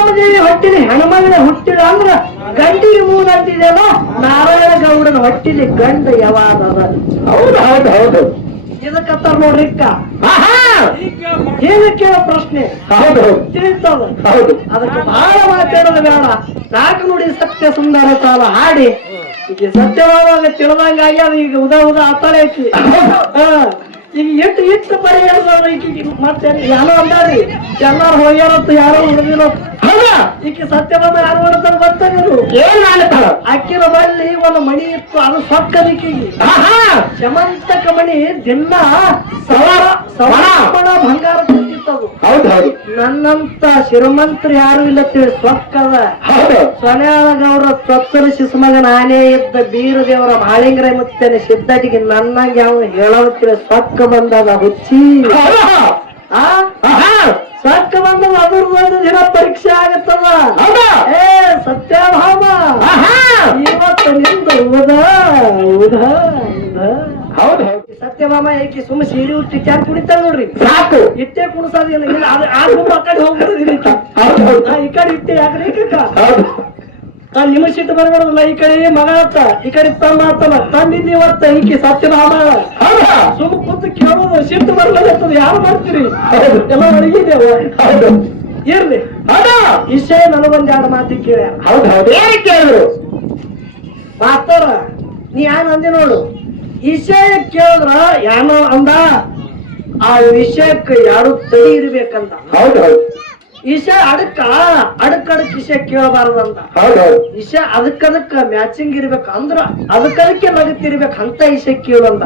ಸತ್ಯಭಾಮದೇವಿ ಹೊಟ್ಟಿಲಿ ಹೆಣ್ಮಗಳ ಹುಟ್ಟಿದ ಅಂದ್ರ ಗಂಡಿಗೆ ಮೂನ್ ಅಂತಿದೆಯಲ್ಲ ನಾರಾಯಣ ಗೌಡನ ಹೊಟ್ಟಿಲಿ ಗಂಡ ಯಾವಾಗ ಹೌದು ಹೌದು ಹೌದು ಇದಕ್ಕತ್ತಾರ ನೋಡ್ರಿಕ್ಕ ಏನು ಕೇಳೋ ಪ್ರಶ್ನೆ ಹೌದು ತಿಳಿತದ ಹೌದು ಅದಕ್ಕೆ ಬಹಳ ಮಾತಾಡೋದು ಬೇಡ ನಾಲ್ಕು ನುಡಿ ಸತ್ಯ ಸುಂದರ ಸಾಲ ಹಾಡಿ ಈಗ ಸತ್ಯಭಾವಾಗ ತಿಳಿದಂಗಾಗಿ ಅದು ಈಗ ಉದ ಅತ್ತಳೆ ಐತಿ ಈಗ ಇಟ್ಟು ಬರೀ ಮತ್ತೆ ಯಾರೋ ಅಂದಾರಿ ಎಲ್ಲಾರು ಹೋಗ್ಯಾರತ್ತು ಯಾರೋ ಉಳಿದಿರತ್ತು ಈಕೆ ಸತ್ಯಭಾಮ ಯಾರು ಮಾಡ್ತಾರ ಬರ್ತಾರು ಏನ್ ಮಾಡ್ತಾಳ ಅಕ್ಕಿನ ಬಳ್ಳಿ ಒಂದು ಮಣಿ ಇತ್ತು ಅದು ಸೊಕ್ಕದಿಕ್ಕಿಗೆ ಶಮಂತಕ ಮಣಿ ದಿನ ಸವಣ ಬಂಗಾರ ತಂದಿತ್ತದು ಹೌದು ಹೌದು ನನ್ನಂತ ಶ್ರೀಮಂತರು ಯಾರು ಇಲ್ಲ ತಿಳಿ ಸೊಕ್ಕದ ಸೊನ್ಯಾಳಗೌಡ ಚೊಚ್ಚಲ ಶಿಶುಮಗ ನಾನೇ ಇದ್ದ ಬೀರ ದೇವರ ಮಾಳಿಂಗರ ಮುತ್ತೇನೆ ಸಿದ್ಧಟಿಗೆ ನನ್ನಂಗೆ ಯಾವ ಹೇಳೋತ್ತಿರ ಸೊಕ್ಕ ಬಂದದ ಹುಚ್ಚಿ ಸೊಕ್ಕ ಬಂದದ ಅದ್ರ ಒಂದು ದಿನ ಪರೀಕ್ಷೆ ಆಗತ್ತದ ಏ ಸತ್ಯಭಾಮ ಇವತ್ತು ನಿಂದು ಹೌದು ಸತ್ಯಭಾಮ ಏಕೆ ಸುಮ್ಮ ಸೀರೆ ಉಟ್ಟಿ ಚಾರ್ ಕುಡಿತಾರ ನೋಡ್ರಿ ಸಾಕು ಇಟ್ಟೆ ಕುಣಿಸೋದಿಲ್ಲ ಆ ಕಡೆ ಹೋಗ್ಬಿಡ್ರಿ ಈ ಕಡೆ ಇಟ್ಟೆ ಯಾಕ್ರಿ ನಿಮ್ಮ ಸಿಟ್ಟು ಬರ್ಬಾರ್ದಲ್ಲ ಈ ಕಡೆ ಮಗಳತ್ತ ಈ ಕಡೆ ತಮ್ಮ ಆತಲ್ಲ ತಂದಿದ್ದ ಇವತ್ತ ಈಕಿ ಸತ್ಯಭಾಮ ಸುಮ್ಮ ಕೂತು ಕೇಳೋದು ಸಿಟ್ಟು ಬರ್ಲಾಗತ್ತದ ಯಾರು ಮಾಡ್ತೀರಿ ಎಲ್ಲ ಒಳಗಿದ್ದೇವ ಇರ್ಲಿ ವಿಷಯ ನನಗೊಂದ್ ಎರಡು ಮಾತಿ ಕೇಳ ಹೌದು ಹೌದು ಏನ್ ಕೇಳಿದ್ರು ಮಾಸ್ತರ ನೀ ಯಾನ್ ಅಂದೆ ನೋಡು ವಿಷಯ ಕೇಳಿದ್ರ ಯಾನೋ ಅಂದ ಆ ವಿಷಯಕ್ಕೆ ಯಾರು ತಡಿ ಇರ್ಬೇಕಂದ ಹೌದು ಹೌದು ವಿಷಯ ಅಡಕ್ಕ ವಿಷಯ ಕೇಳಬಾರದಂತ ವಿಷಯ ಅದಕ್ಕದಕ್ಕ ಮ್ಯಾಚಿಂಗ್ ಇರ್ಬೇಕ ಅಂದ್ರ ಅದಕ್ಕದಕ್ಕೆ ನಗತ್ತಿರ್ಬೇಕ ಅಂತ ವಿಷಯ ಕೇಳಂದ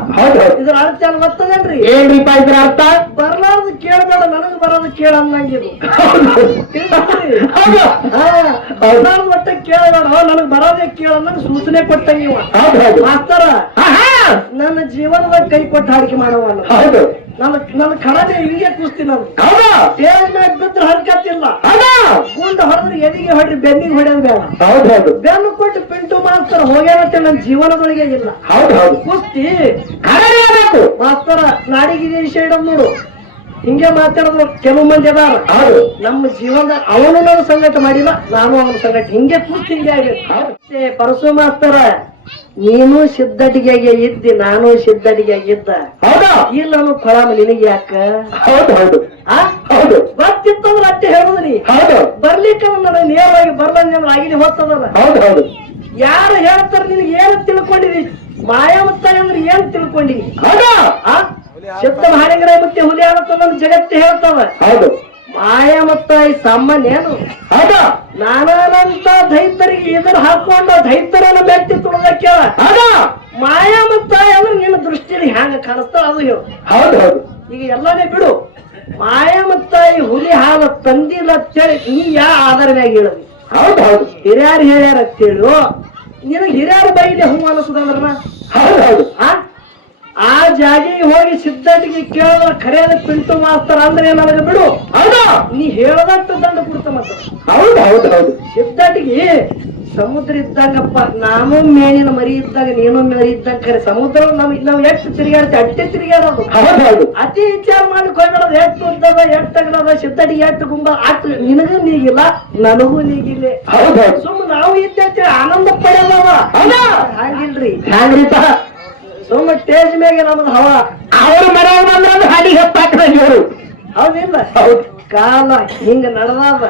ಇದ್ರ ಅರ್ಥ ಏನ್ ಗೊತ್ತದೇನ್ರಿ ಏನ್ರಿಪ್ಪ ಇದ್ರ ಅರ್ಥ ಬರ್ಲಾರ್ದು ಕೇಳಬೇಡ ನನಗ್ ಬರೋದು ಕೇಳ ಅನ್ನಂಗಿದು ಬರ್ಲಾರ್ದು ಒಟ್ಟ ಕೇಳಬೇಡ ನನಗ್ ಬರೋದೇ ಕೇಳ ಅನ್ನಂಗ ಸೂಚನೆ ಕೊಟ್ಟಂಗ ಇವ ಮಾಸ್ತರ ನನ್ನ ಜೀವನದಾಗ ಕೈ ಕೊಟ್ಟು ಹಾಡಿಕೆ ಮಾಡವಲ್ಲ ನನ್ನ ಖಡನೆ ಹಿಂಗೆ ಕೂಸ್ತೀನಿ ನಾನು ಸ್ಟೇಜ್ ಮ್ಯಾಗ ಬಿದ್ರೆ ಹರ್ಕತ್ತಿಲ್ಲ ಗುಂಡ ಹೊಡೆದ್ರೆ ಎದಿಗೆ ಹೊಡ್ರಿ ಬೆನ್ನಿಗೆ ಹೊಡೆಯೋದು ಬೇಡ ಬೆನ್ನು ಕೊಟ್ಟು ಪಿಂಟು ಮಾಸ್ತರ ಹೋಗ್ಯಾನಂತೆ ನನ್ನ ಜೀವನದೊಳಗೆ ಇಲ್ಲ ಕುಸ್ತಿ ಮಾಸ್ತರ ನಾಡಿಗೆ ವಿಷಯ ಇಡಮ್ ನೋಡು ಹಿಂಗೆ ಮಾತಾಡೋದು ಕೆಲವು ಮಂದಿ ಅದಾರ ನಮ್ಮ ಜೀವನದಾಗ ಅವನು ನನ್ನ ಸಂಗಟ ಮಾಡಿಲ್ಲ ನಾನು ಅವನ ಸಂಗಟ ಹಿಂಗೆ ಕುಸ್ತಿ ಹಿಂಗೆ ಆಗೈತೆ ಪರಸು ಮಾಸ್ತರ ನೀನು ಸಿದ್ಧಟಿಗೆ ಇದ್ದಿ ನಾನು ಸಿದ್ಧಟಿಗೆ ಇದ್ದ ಇಲ್ಲ ನಾನು ಫಳಾಮ ನಿನಗೆ ಯಾಕ ಬರ್ತಿತ್ತಂದ್ರೆ ಅಟ್ಟೆ ಹೇಳುದು ನೀ ಬರ್ಲಿಕ್ಕ ನನಗೆ ನೇರವಾಗಿ ಬರ್ಲಂದ್ರೆ ಆಗಿನ ಹೊತ್ತದಲ್ಲ ಯಾರು ಹೇಳ್ತಾರ ನಿನಗೆ ಏನು ತಿಳ್ಕೊಂಡಿದಿ ಮಾಯಾಮತ್ತ ಅಂದ್ರೆ ಏನ್ ತಿಳ್ಕೊಂಡಿ ಸಿದ್ಧ ಮಹಾಲಿಂಗರ ಮತ್ತೆ ಹುಲಿ ಆಗತ್ತ ನನ್ನ ಜಗತ್ತೆ ಹೇಳ್ತಾವ ಮಾಯಾಮತ್ತಾಯಿ ಸಾಮಾನ್ಯ ಏನು ನಾನಾದಂತ ದೈತರಿಗೆ ಇದನ್ನ ಹಾಕೊಂಡು ದೈತರನ್ನ ಬೆಟ್ಟಿ ತುಳಿದಕ್ಕೆ ಮಾಯಾಮತ್ತಾಯಿ ಅಂದ್ರೆ ನಿನ್ನ ದೃಷ್ಟಿಯಲ್ಲಿ ಹ್ಯಾಂಗ ಕಾಣಿಸ್ತಾವ ಅದು ಹೇಳು ಈಗ ಎಲ್ಲಾನೇ ಬಿಡು ಮಾಯಾಮತ್ತಾಯಿ ಹುಲಿ ಹಾಲು ತಂದಿಲ್ಲ ಅಂತೇಳಿ ನೀ ಯಾ ಆಧಾರ ಮ್ಯಾಗ ಹೇಳದಿ ಹಿರಿಯಾರು ಹೇಳ್ಯಾರ ಅಂತೇಳು ನಿನಗೆ ಹಿರಿಯಾರ ಬೈಲಿ ಹೂ ಅನಿಸುದಂದ್ರ ಆ ಜಾಗಿಗೆ ಹೋಗಿ ಸಿದ್ಧಟಿಗೆ ಕೇಳೋದ್ರ ಖರೇದ ಪಿಂಟು ಮಾಸ್ತರ ಅಂದ್ರೆ ನನಗೆ ಬಿಡು ನೀ ಹೇಳದಂತ ದಂಡ ಕೊಡ್ತ ಮತ್ತ ಸಿದ್ಧಟಿಗೆ ಸಮುದ್ರ ಇದ್ದಂಗಪ್ಪ ನಾನು ಮೇನಿನ ಮರಿ ಇದ್ದಾಗ ನೀನು ಮರಿ ಇದ್ದಂಗ ಖರೆ ಸಮುದ್ರ ನಾವ್ ಎಷ್ಟು ತಿರುಗಾಡ್ತೀವಿ ಅಟ್ಟೆ ತಿರುಗಾಡೋದು ಅತಿ ವಿಚಾರ ಮಾಡ್ಲಿಕ್ಕೆ ಹೋಗ್ಬೇಡದು ಎಷ್ಟು ಉದ್ದದ ಎಷ್ಟು ಅಗಲದ ಸಿದ್ಧಟಿಗೆ ಎಷ್ಟು ಗುಂಬ ಅಟ್ ನಿನಗೂ ನೀಗಿಲ್ಲ ನನಗೂ ನೀಗಿಲ್ಲ ಸುಮ್ಮ ನಾವು ಇದ್ದ ಆನಂದ ಪಡೆಯಲ್ಲವ ಹಾಗಿಲ್ರಿ ಹ್ಯಾಂಗ್ರಿಪ ಸುಮ್ಮ ಸ್ಟೇಜ್ ಮ್ಯಾಗೆ ನಮ್ದು ಹವ ಅವರು ಮನೆ ಬಂದ್ರೆ ಹಾಡಿಗೆ ಹತ್ತಾಕ್ರು ಹೌದಿಲ್ಲ ಕಾಲ ಹಿಂಗ ನಡೆದಾದ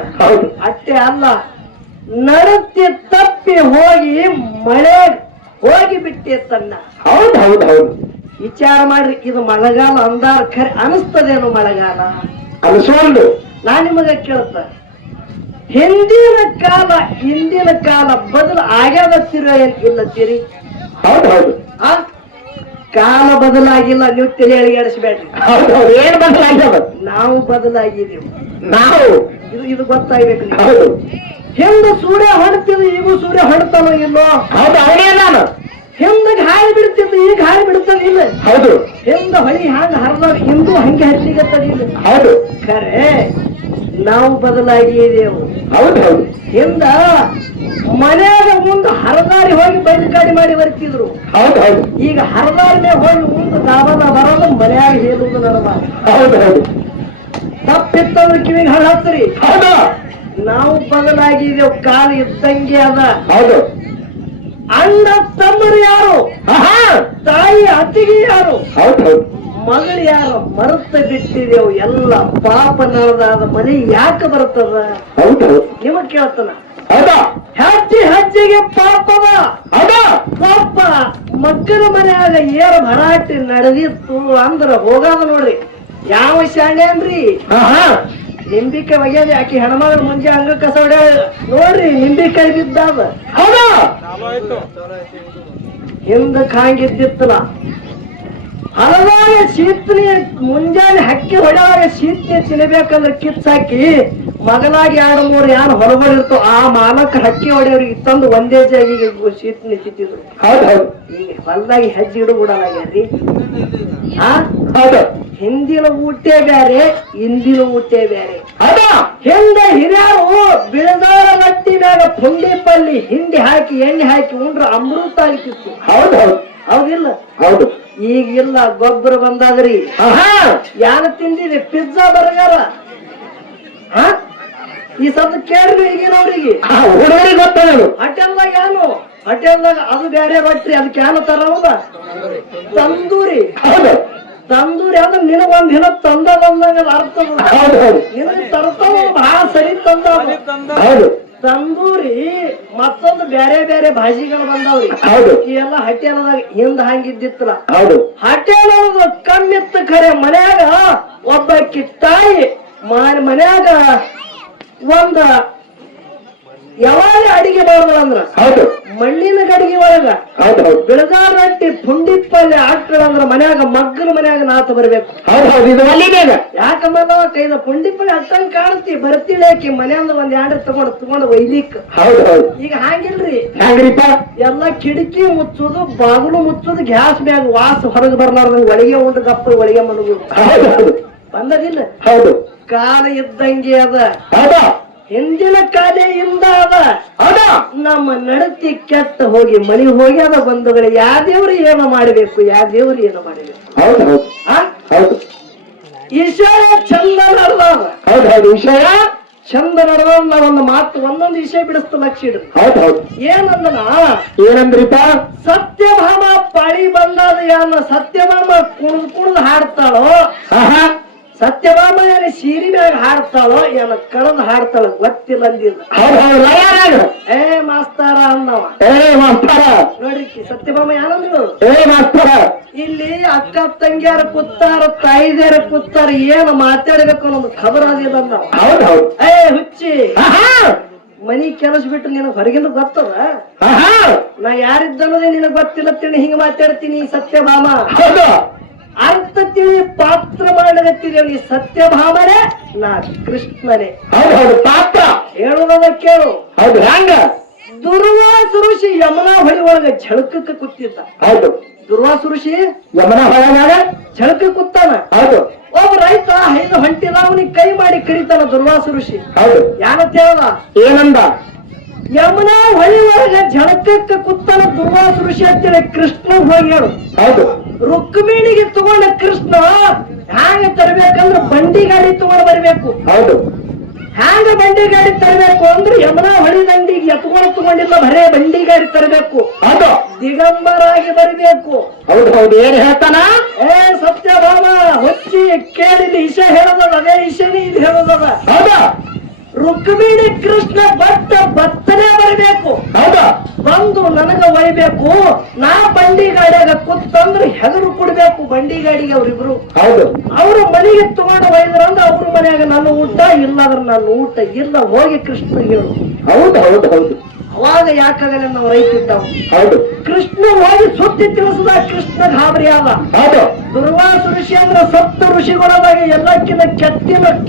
ಅಷ್ಟೇ ಅಲ್ಲ ನಡತಿ ತಪ್ಪಿ ಹೋಗಿ ಮಳೆ ಹೋಗಿ ಬಿಟ್ಟೆ ತನ್ನ ವಿಚಾರ ಮಾಡ್ರಿ ಇದು ಮಳೆಗಾಲ ಅಂದಾರ ಖರೆ ಅನಿಸ್ತದೇನು ಮಳೆಗಾಲ ಅನಿಸೋಲ್ದು ನಾ ನಿಮಗ ಕೇಳ್ತ ಹಿಂದಿನ ಕಾಲ ಬದಲು ಆಗ್ಯಾದತ್ತಿರ ಇಲ್ಲತ್ತೀರಿ ಕಾಲ ಬದಲಾಗಿಲ್ಲ ನೀವು ತಲೆ ಅಳಿಗಾಡಿಸ್ಬೇಡ್ರಿ ಏನ್ ಬದಲಾಗ್ಯದ ನಾವು ಬದಲಾಗಿದ್ದೀವಿ ನಾವು ಇದು ಗೊತ್ತಾಗ್ಬೇಕು ಹಿಂದ ಸೂರ್ಯ ಹೊಡ್ತಿದ್ದು ಈಗೂ ಸೂರ್ಯ ಹೊಡ್ತಾನೋ ಇಲ್ಲೋ ಅವನೇ ನಾನು ಹಿಂದಾಗ ಹಾರಿ ಬಿಡ್ತಿದ್ದು ಈಗ ಹಾರಿ ಬಿಡ್ತಾನ ಇಲ್ಲ ಹಿಂದ ಹೊಳಿ ಹಂಗ ಹರಿದಾಗ ಹಿಂದೂ ಹಂಗೆ ಹರಿಲಿಗತ್ತದ ಇಲ್ಲ ಖರೆ ನಾವು ಬದಲಾಗಿದ್ದೇವು ಹಿಂದ ಮನೆಯಾಗ ಮುಂದೆ ಹರದಾರಿ ಹೋಗಿ ಬೈಲುಗಾಡಿ ಮಾಡಿ ಬರ್ತಿದ್ರು ಈಗ ಹರದಾರಿನೇ ಹೋಗಿ ಮುಂದೆ ದಾಬನ ಬರೋದು ಮನೆಯಾಗ ಹೇಳುದು ನನ್ನ ತಪ್ಪಿತ್ತಂದ್ರೆ ಕಿವಿಗೆ ಹಳ ಹತ್ತರಿ ನಾವು ಬದಲಾಗಿದ್ದೇವೆ, ಕಾಲ ಇದ್ದಂಗೆ ಅದ. ಹೌದು. ಅಣ್ಣ ತಮ್ಮರು ಯಾರು, ತಾಯಿ ಅತ್ತಿಗೆ ಯಾರು, ಹೌದು. ಮಗಳು ಯಾರು ಮರೆತ ಬಿಟ್ಟಿದೆವು. ಎಲ್ಲ ಪಾಪ ನಡೆದಾದ ಮನೆ ಯಾಕೆ ಬರ್ತದ? ಹೌದು. ನಿಮಗ್ ಕೇಳ್ತಾನ. ಹೌದಾ? ಹೆಜ್ಜೆಗೆ ಪಾಪದ. ಹೌದಾ? ಪಾಪ ಮಕ್ಕಳ ಮನ್ಯಾಗ ಏರ್ ಭರಾಟೆ ನಡೆದಿತ್ತು ಅಂದ್ರ ಹೋಗಾದ ನೋಡ್ರಿ. ಯಾವ ಶಾಣೆ ಅನ್ರಿ, ನಿಂಬಿಕಾಯಿ ಒಗ್ಯಾದ ಆಕಿ ಹೆಣ್ಮಗಳು ಮುಂಜೆ ಹಂಗ ಕಸ ಹೊಡ್ಯಾಳ ನೋಡ್ರಿ, ನಿಂಬಿಕಾಯಿ ಬಿದ್ದಾದ. ಹೌದಾ? ಹಿಂದಕ್ ಹಂಗಿದ್ದಿತ್ತಲ್ಲ. ಹಲವಾರ ಶೀತನಿ ಮುಂಜಾನೆ ಹಕ್ಕಿ ಹೊಡೆಯುವಾಗ ಶೀತನಿ ತಿನ್ನಬೇಕಂದ್ರೆ ಕಿತ್ತಾಕಿ ಮಗಲಾಗಿ 2-3 ಯಾರು ಹೊರಬಡಿರ್ತೋ ಆ ಮಾಲಕ ಹಕ್ಕಿ ಹೊಡೆಯವ್ರಿಗೆ ತಂದು ಒಂದೇ ಜಾಗಿಗೆ ಶೀತನಿ ತಿಂತಿದ್ರು. ಹೌದೌದು. ಈಗ ಹೊಲ್ದಾಗಿ ಹೆಜ್ಜೆ ಇಡು ಬಿಡಲಾಗ್ಯಾರ್ರಿ. ಹೌದು. ಹಿಂದಿನ ಊಟೇ ಬ್ಯಾರೆ, ಇಂದಿನ ಊಟೇ ಬ್ಯಾರೆ. ಹೌದಾ? ಹಿಂದ ಹಿರಿಯರು ಬಿಳದಾರ ರೊಟ್ಟಿ ಮ್ಯಾಗ ಪುಂಡಿ ಪಲ್ಲಿ ಹಿಂಡಿ ಹಾಕಿ ಎಣ್ಣೆ ಹಾಕಿ ಉಂಡ್ರ ಅಮೃತ ಆಗಿತ್ತು. ಹೌದೌದು. ಹೌದಿಲ್ಲ? ಹೌದು. ಈಗಿಲ್ಲ, ಗೊಬ್ಬರ ಬಂದಾದ್ರಿ. ಯಾರು ತಿಂದಿರಿ ಪಿಜ್ಜಾ ಬರ್ಗರ? ಈ ಸದ್ ಕೇಳ್ರಿ ಈಗಿನವ್ರಿಗೆ. ಹುಡುಗರಿಗೆ ಗೊತ್ತದು. ಹೋಟೆಲ್ದಾಗ ಏನು, ಹೋಟೆಲ್ದಾಗ ಅದು ಬೇರೆ ರೊಟ್ಟಿ, ಅದಕ್ಕೆ ಏನು ತರವುದ ತಂದೂರಿ. ಹೌದು. ತಂದೂರಿ ಅಂದ್ರೆ ನಿನಗೊಂದ್ ದಿನ ತಂದ ಬಂದಂಗ ಅರ್ಥ. ನಿನಗೆ ತರ್ತಾವ ಬಹಳ ಸರಿ ತಂದ. ಹೌದು. ತಂದೂರಿ ಮತ್ತೊಂದು ಬೇರೆ ಬೇರೆ ಭಾಜಿಗಳು ಬಂದಾವ್ರಿ. ಹೌದು. ಈ ಎಲ್ಲ ಹೋಟೆಲ್ದಾಗ ಹಿಂದ ಹಂಗಿದ್ದಿತ್ತಲ್ಲ. ಹೌದು. ಹೋಟೆಲ್ ಅನ್ನೋದು ಕಮ್ಮಿತ್ತು ಖರೆ, ಮನ್ಯಾಗ ಒಬ್ಬಕ್ಕಿ ತಾಯಿ ಮನ್ಯಾಗ ಒಂದ ಯಾವಾಗ ಅಡಿಗೆ ಮಾಡಿದ್ರಂದ್ರ ಹೌದು ಮಣ್ಣಿನ ಗಡಿಗೆ ಒಳಗ ಹೌದು ಬೆಳಗಾರ ರೊಟ್ಟಿ ಪುಂಡಿ ಪಲ್ಯ ಹಾಕ್ತಳಂದ್ರ ಮನ್ಯಾಗ ಮಗ್ಗನ ಮನ್ಯಾಗ ನಾತ ಬರ್ಬೇಕು. ಹೌದು ಇದು ಅಲ್ಲಿದೇಗ ಯಾಕಂದ್ರ ಕೈದ ಪುಂಡಿ ಪಲ್ಯ ಹತ್ತಂಗ್ ಕಾಣ್ತಿ ಬರ್ತಿಳಾಕಿ ಮನ್ಯಾಂದ ಒಂದ್ 2 ತಗೊಂಡ್ ಒಯ್ಲಿಕ್. ಹೌದು ಹೌದು. ಈಗ ಹಾಂಗಿಲ್ರಿ, ಹ್ಯಾಂಗ್ರಿಪ್ಪ ಎಲ್ಲಾ ಕಿಟಕಿ ಮುಚ್ಚುದು ಬಾಗಿಲು ಮುಚ್ಚುದು, ಗ್ಯಾಸ್ ಮ್ಯಾಗ ವಾಸ ಹೊರಗೆ ಬರ್ಲಾರ್ದಂಗ ಒಳಗೆ ಉಂಡು ಗಪ್ಪ ಒಳಗೆ ಮಲಗುದು. ಹೌದು ಹೌದು ಬಂದದಿಲ್ಲ. ಹೌದು. ಕಾಲ ಇದ್ದಂಗೆ ಅದ. ಹೌದಾ? ಹಿಂದಿನ ಕಾಲೇ ಇಂದ ಅದ. ಹೌದಾ? ನಮ್ಮ ನಡತಿ ಕೆಟ್ಟ ಹೋಗಿ ಮನಿ ಹೋಗಿ ಅದ ಬಂಧುಗಳು. ಯಾವ ದೇವ್ರು ಏನೋ ಮಾಡಬೇಕು, ಯಾವ ದೇವ್ರು ಏನೋ ಮಾಡಬೇಕು. ಹೌದು ಹೌದು ಹೌದು. ವಿಷಯ ಚಂದ ನಡೆದಾವ. ಹೌದು ಹೌದು. ವಿಷಯ ಚಂದ ನಡೆದ ಒಂದು ಮಾತು ಒಂದೊಂದು ವಿಷಯ ಬಿಡಿಸ್ತು ಲಕ್ಷ ಇಡ್ರಿ. ಹೌದು ಹೌದು. ಏನಂದನ ಏನಂದ್ರಿಪ್ಪ? ಸತ್ಯಭಾಮ ಪಾಳಿ ಬಂದಾದ ಯಾನ ಸತ್ಯಭಾಮ ಕುಣಿದು ಹಾಡ್ತಾಳೋ, ಸತ್ಯಭಾಮ ಏನ ಸೀರಿ ಮ್ಯಾಗ ಹಾಡ್ತಾಳೋ ಏನ ಕಳದ್ ಹಾಡ್ತಾಳ ಗೊತ್ತಿಲ್ಲ ಅಂದಿಲ್ಲ. ಹೌದು ಹೌದು. ಏ ಮಾಸ್ತಾರ ಅನ್ನವ. ಏ ಮಾಸ್ತರ ನೋಡ್ರಿ ಸತ್ಯಭಾಮ ಏನಂದ್ರು? ಏ ಮಾಸ್ತರ ಇಲ್ಲಿ ಅಕ್ಕ ತಂಗಿಯಾರ ಕೂತಾರ, ತಾಯಿದೇರ ಕೂತಾರ, ಏನ್ ಮಾತಾಡ್ಬೇಕು ಅನ್ನೋದು ಖಬರ್ ಅದಿಲ್ಲ ಅಂದವ. ಹೌದು ಹೌದು. ಏ ಹುಚ್ಚಿ, ಮನಿ ಕೆಲಸ ಬಿಟ್ಟು ನಿನಗ್ ಹೊರಗಿಂದ ಗೊತ್ತದ? ನಾ ಯಾರಿದ್ದನ್ನೋದೇ ನಿನಗ್ ಗೊತ್ತಿಲ್ಲ ತಿಳಿ ಹಿಂಗ ಮಾತಾಡ್ತೀನಿ ಸತ್ಯಭಾಮ. ಹೌದು. ಅರ್ಥ ತಿಳಿ ಪಾತ್ರ ಮಾಡಗತ್ತಿದೆ. ನೀ ಸತ್ಯಭಾಮನೇ, ನಾ ಕೃಷ್ಣನೇ. ಹೌದು ಹೌದು. ಪಾತ್ರ ಹೇಳುವುದ ಕೇಳು. ಹೌದು. ಹ್ಯಾಂಗ? ದುರ್ವಾಸ ಋಷಿ ಯಮುನಾ ಹೊಳಿ ಒಳಗ ಝಳಕಕ್ಕೆ ಕೂತಿದ್ದ. ಹೌದು. ದುರ್ವಾಸ ಋಷಿ ಯಮುನಾ ಹೊಳೆಯಾಗ ಝಳಕ ಕೂತಾನ. ಹೌದು. ಒಬ್ಬ ರೈತ ಐದು ಹೊಂಟಿದ, ಅವನಿಗೆ ಕೈ ಮಾಡಿ ಕರೀತಾನ ದುರ್ವಾಸ ಋಷಿ. ಹೌದು. ಯಾನಂತ ಹೇಳದ? ಏನಂದ? ಯಮುನಾ ಹೊಳಿ ಒಳಗ ಝಳಕಕ್ಕೆ ಕೂತಾನ ದುರ್ವಾಸ ಋಷಿ ಅಂತೇಳಿ ಕೃಷ್ಣ ಹೋಗಿ ಹೇಳು. ಹೌದು. ರುಕ್ಮಿಣಿಗೆ ತಗೊಂಡ ಕೃಷ್ಣ ಹ್ಯಾಂಗ ತರಬೇಕಂದ್ರೆ ಬಂಡಿ ಗಾಡಿ ತಗೊಂಡು ಬರ್ಬೇಕು. ಹೌದು. ಹ್ಯಾಂಗ ಬಂಡಿ ಗಾಡಿ ತರಬೇಕು ಅಂದ್ರೆ ಯಮುನಾ ಹೊಳಿ ದಂಡಿಗೆ ತಗೊಂಡಿಲ್ಲ, ಬರೇ ಬಂಡಿ ಗಾಡಿ ತರಬೇಕು. ಹೌದು. ದಿಗಂಬರಾಗಿ ಬರಬೇಕು. ಹೌದು ಹೌದು. ಏನ್ ಹೇಳ್ತಾನ? ಏ ಸತ್ಯಭಾಮ ಹೊಚ್ಚಿ ಕೇಳಿದ ಇಶ ಹೇಳದ ಅದೇ ಇಶನೇ ಇದು ಹೇಳದ. ಹೌದಾ? ರುಕ್ಮಿಣಿ ಕೃಷ್ಣ ಬತ್ತನೆ ಬರಬೇಕು. ಹೌದಾ? ಬಂದು ನನಗ ಒಯ್ಬೇಕು. ನಾ ಬಂಡಿ ಗಾಡಿಯಾಗ ಕೂತಂದ್ರೆ ಹೆದರು ಕೊಡ್ಬೇಕು ಬಂಡಿ ಗಾಡಿಗೆ ಅವ್ರಿಬ್ರು. ಹೌದು. ಅವರು ಮನೆಗೆ ತಗೊಂಡು ಒಯ್ದ್ರಂದ್ರೆ ಅವ್ರ ಮನ್ಯಾಗ ನನ್ನ ಊಟ ಇಲ್ಲಾದ್ರೆ ನನ್ನ ಊಟ ಇಲ್ಲ. ಹೋಗಿ ಕೃಷ್ಣ ಹೇಳು. ಹೌದು ಹೌದು ಹೌದು. ಅವಾಗ ಯಾಕಾಗಲ್ಲ ನಾವು ರೈತ ಇದ್ದಾವ. ಹೌದು. ಕೃಷ್ಣ ಹೋಗಿ ಸುದ್ದಿ ತಿಳಿಸದ ಕೃಷ್ಣ ಗಾಬರಿ ಆದ. ಹೌದು. ದುರ್ವಾಸ ಋಷಿ ಅಂದ್ರೆ ಸಪ್ತ ಋಷಿಗಳದಾಗ ಎಲ್ಲಕ್ಕಿಂತ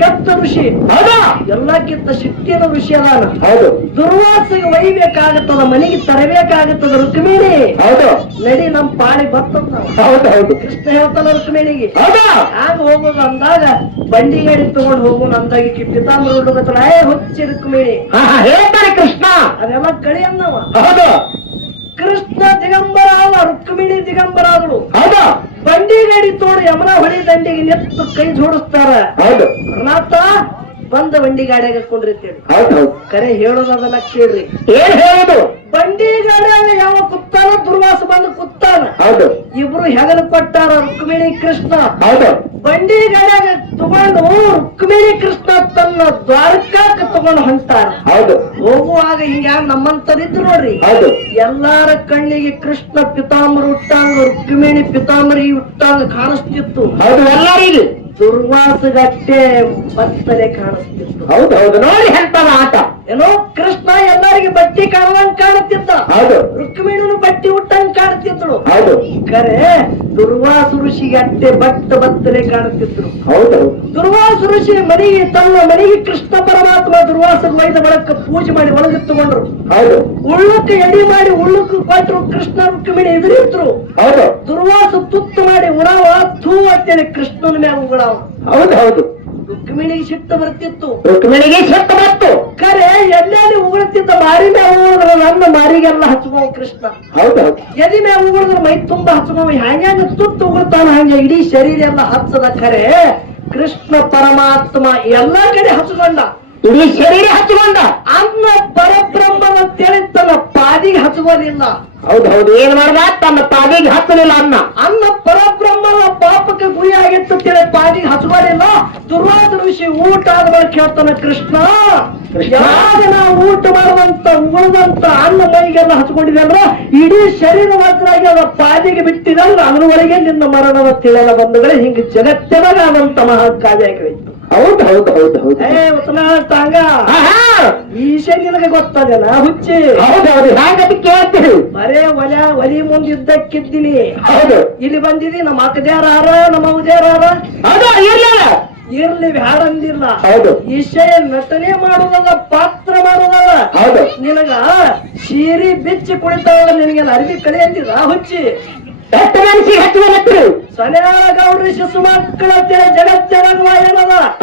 ಕೆಟ್ಟ ಋಷಿ. ಹೌದಾ? ಎಲ್ಲಕ್ಕಿಂತ ಶಕ್ತಿಯ ಋಷಿ ಅದಾನ. ಹೌದು. ದುರ್ವಾಸಿಗೆ ಒಯ್ಬೇಕಾಗುತ್ತದ, ಮನೆಗೆ ತರಬೇಕಾಗುತ್ತದ. ರುಕ್ಮಿಣಿ ಹೌದು. ನಡಿ ನಮ್ ಪಾಳಿ ಬರ್ತದ. ಹೌದು ಹೌದು. ಕೃಷ್ಣ ಹೇಳ್ತಾನ ರುಕ್ಮಿಣಿಗೆ. ಹೌದಾ? ಹ್ಯಾಂಗ ಹೋಗೋದು ಅಂದಾಗ ಬಂಡಿ ಗಾಡಿ ತಗೊಂಡು ಹೋಗೋಣ ಅಂದಾಗ ಪಿತಾಂಬರ ಹುಡುಗತ್ತಲ್ಲ, ಏ ಹುಚ್ಚಿ ರುಕ್ಮಿಣಿ ಹೇಳ್ತಾರೆ ಕೃಷ್ಣ. ಅದೆಲ್ಲ ಕಳಿ ಅನ್ನವ. ಹೌದು. ಕೃಷ್ಣ ದಿಗಂಬರ ಆದ, ರುಕ್ಮಿಣಿ ದಿಗಂಬರ ಆದಳು. ಹೌದಾ? ಬಂಡಿ ಗಾಡಿ ತೋಡು ಯಮುನಾ ಹೊಳಿ ದಂಡಿಗೆ ನೆತ್ತು ಕೈ ಜೋಡಿಸ್ತಾರ. ಹೌದು. ನಾಥ ಬಂದ ಬಂಡಿ ಗಾಡಿಯಾಗ ಕುಂಡ್ರಿತೇಳಿ ಹೌದು ಕರೆ ಹೇಳೋದಲ್ಲ ಕೇಳ್ರಿ. ಏನ್ ಹೇಳುದು? ಬಂಡಿ ಗಾಡಿಯಾಗ ಯಾವ ಕುತ್ತಾನ ದುರ್ವಾಸ ಬಂದು ಕುತ್ತಾನ. ಹೌದು ಇಬ್ರು ಹೆಗಲು ಕೊಟ್ಟಾರ ರುಕ್ಮಿಣಿ ಕೃಷ್ಣ. ಹೌದು ಬಂಡಿ ಗಾಡಿಯಾಗ ತಗೊಂಡು ರುಕ್ಮಿಣಿ ಕೃಷ್ಣ ತನ್ನ ದ್ವಾರಕಾಕ ತಗೊಂಡು ಹೊಂಟಾರ. ಹೌದು ಹೋಗುವಾಗ ಹಿಂಗ ನಮ್ಮಂತರಿದ್ರು ನೋಡ್ರಿ. ಹೌದು ಎಲ್ಲಾರ ಕಣ್ಣಿಗೆ ಕೃಷ್ಣ ಪಿತಾಂಬರ ಹುಟ್ಟಾಂಗ ರುಕ್ಮಿಣಿ ಪಿತಾಂಬರಿ ಹುಟ್ಟಾಂಗ ಕಾಣಿಸ್ತಿತ್ತು. ಹೌದು ಎಲ್ಲರಿಗೆ ದುರ್ವಾಸಗಟ್ಟೆ ಬತ್ತಲೆ ಕಾಣಿಸ್ತಿತ್ತು. ಹೌದು ಹೌದು ನೋಡಿ ಎಂತದ ಆಟ. ಏನೋ ಕೃಷ್ಣ ಎಲ್ಲರಿಗೆ ಬಟ್ಟಿ ಕಾಣುವಂಗ ಕಾಣುತ್ತಿದ್ದ. ಹೌದು ರುಕ್ಮಿಣಿನು ಬಟ್ಟಿ ಹುಟ್ಟಂಗ ಕಾಣುತ್ತಿದ್ರು. ಹೌದು ಕರೆ ದುರ್ವಾಸ ಋಷಿಗೆ ಅಟ್ಟೆ ಬತ್ತಲೆ ಕಾಣುತ್ತಿದ್ರು. ಹೌದು ದುರ್ವಾಸ ಋಷಿ ಮನೆಗೆ ತನ್ನ ಮನೆಗೆ ಕೃಷ್ಣ ಪರಮಾತ್ಮ ದುರ್ವಾಸ ವೈದ ಬಳಕ ಪೂಜೆ ಮಾಡಿ ಒಳಗೆ ತಗೊಂಡ್ರು. ಹೌದು ಉಳ್ಳಕ್ಕೆ ಎಡಿ ಮಾಡಿ ಉಳ್ಳಕ್ಕೆ ಕೊಟ್ಟರು. ಕೃಷ್ಣ ರುಕ್ಮಿಣಿ ಎದುರಿದ್ರು. ಹೌದು ದುರ್ವಾಸ ತುತ್ತು ಮಾಡಿ ಉಡಾವ ಥೂ ಅಂತೇಳಿ ಕೃಷ್ಣನ ಮ್ಯಾಗ ಉಗಳಾವ. ಹೌದು ಹೌದು ರುಕ್ಮಿಣಿಗೆ ಸಿಟ್ಟು ಬರ್ತಿತ್ತು. ರುಕ್ಮಿಣಿಗೆ ಸಿಟ್ಟು ಬಂತು. ಕರೆ ಎಲ್ಲೆಲ್ಲಿ ಉಗುಳ್ತಿದ್ದ ಮಾರಿ ಮ್ಯಾಗ ಉಗುಳಿದ್ರ ನನ್ನ ಮಾರಿಗೆಲ್ಲ ಹಚ್ಚುವ ಕೃಷ್ಣ. ಹೌದು ಹೌದು ಎದಿ ಮ್ಯಾಗ ಉಗುಳಿದ್ರ ಮೈ ತುಂಬಾ ಹಚ್ಚುವ. ಹ್ಯಾಂಗ ತುತ್ತು ಉಗುಳ್ತಾನ ಹಂಗೆ ಇಡೀ ಶರೀರ ಎಲ್ಲ ಹಚ್ಚದ. ಕರೆ ಕೃಷ್ಣ ಪರಮಾತ್ಮ ಎಲ್ಲಾ ಕಡೆ ಹಚ್ಚುಕೊಂಡ. ಇಡೀ ಶರೀರ ಹಚ್ಚಿಕೊಂಡ. ಅನ್ನ ಪರಬ್ರಹ್ಮನ ಅಂತೇಳಿ ತನ್ನ ಪಾದಿಗೆ ಹಚ್ಚುವುದಿಲ್ಲ. ಹೌದು ಹೌದು ಏನ್ ಮಾಡ್ದ? ತನ್ನ ಪಾದಿಗೆ ಹಚ್ಚಲಿಲ್ಲ ಅನ್ನ. ಅನ್ನ ಪರಬ್ರಹ್ಮನ ಪಾಪಕ್ಕೆ ಗುರಿ ಆಗಿತ್ತು ಅಂತೇಳಿ ಪಾದಿಗೆ ಹಚ್ಚುವುದಿಲ್ಲ. ದುರ್ವಾಸ ಋಷಿ ಊಟ ಆದ ಮೇಲೆ ಕೇಳ್ತಾನ ಕೃಷ್ಣ, ಯಾವಾಗ ನಾವು ಊಟ ಮಾಡುವಂತ ಉಳಿದಂತ ಅನ್ನ ಮೈಗೆಲ್ಲ ಹಚ್ಕೊಂಡಿದೆ ಅಂದ್ರ ಇಡೀ ಶರೀರ ಮಾತ್ರವಾಗಿ ಅದ ಪಾದಿಗೆ ಬಿಟ್ಟಿದಲ್ಲ ಅದರೊಳಗೆ ನಿನ್ನ ಮರಣದ ತಿಳಿಯಲ್ಲ ಬಂಧುಗಳೇ. ಹಿಂಗ ಜಗತ್ತಿನಾದಂತ ಮಹಾಕಾವ್ಯ ಆಗಿತ್ತು. ಹೌದು ಹೌದು ಹೌದು ಹೌದು ಉತ್ತಮ ಈಶೆ ನಿನಗೆ ಗೊತ್ತದಲ್ಲ ಹುಚ್ಚಿ. ಹೌದು ಹೌದು ಹಾಗಂತ ಕೇಳ್ತೀವಿ. ಬರೇ ಒಲಿ ಮುಂದಿದ್ದಕ್ಕಿದ್ದೀನಿ. ಹೌದು ಇಲ್ಲಿ ಬಂದಿದಿ. ನಮ್ಮ ಅಕ್ಕದ್ಯಾರ ನಮ್ಮ ಉದ್ಯಾರ ಹೌದು ಇರ್ಲಿಲ್ಲ ಇರ್ಲಿ ಹಾಡಂದಿಲ್ಲ. ಹೌದು ಈಶೆ ನಟನೆ ಮಾಡುದಲ್ಲ, ಪಾತ್ರ ಮಾಡುದಲ್ಲ. ಹೌದು ನಿನಗ ಸೀರಿ ಬಿಚ್ಚಿ ಕುಳಿತಾವಲ್ಲ, ನಿನಗೆಲ್ಲ ಅರಿವಿ ಕಡೆ ಅಂದಿದ ಹುಚ್ಚಿ. ಎಷ್ಟು ಮನಸ್ಸಿಗೆ ಹಚ್ಚುವ ಸೊನೆಯಾಳ ಗೌಡ್ರಿ ಶಿಶು ಮಕ್ಕಳ ಜಗತ್ತೇನದ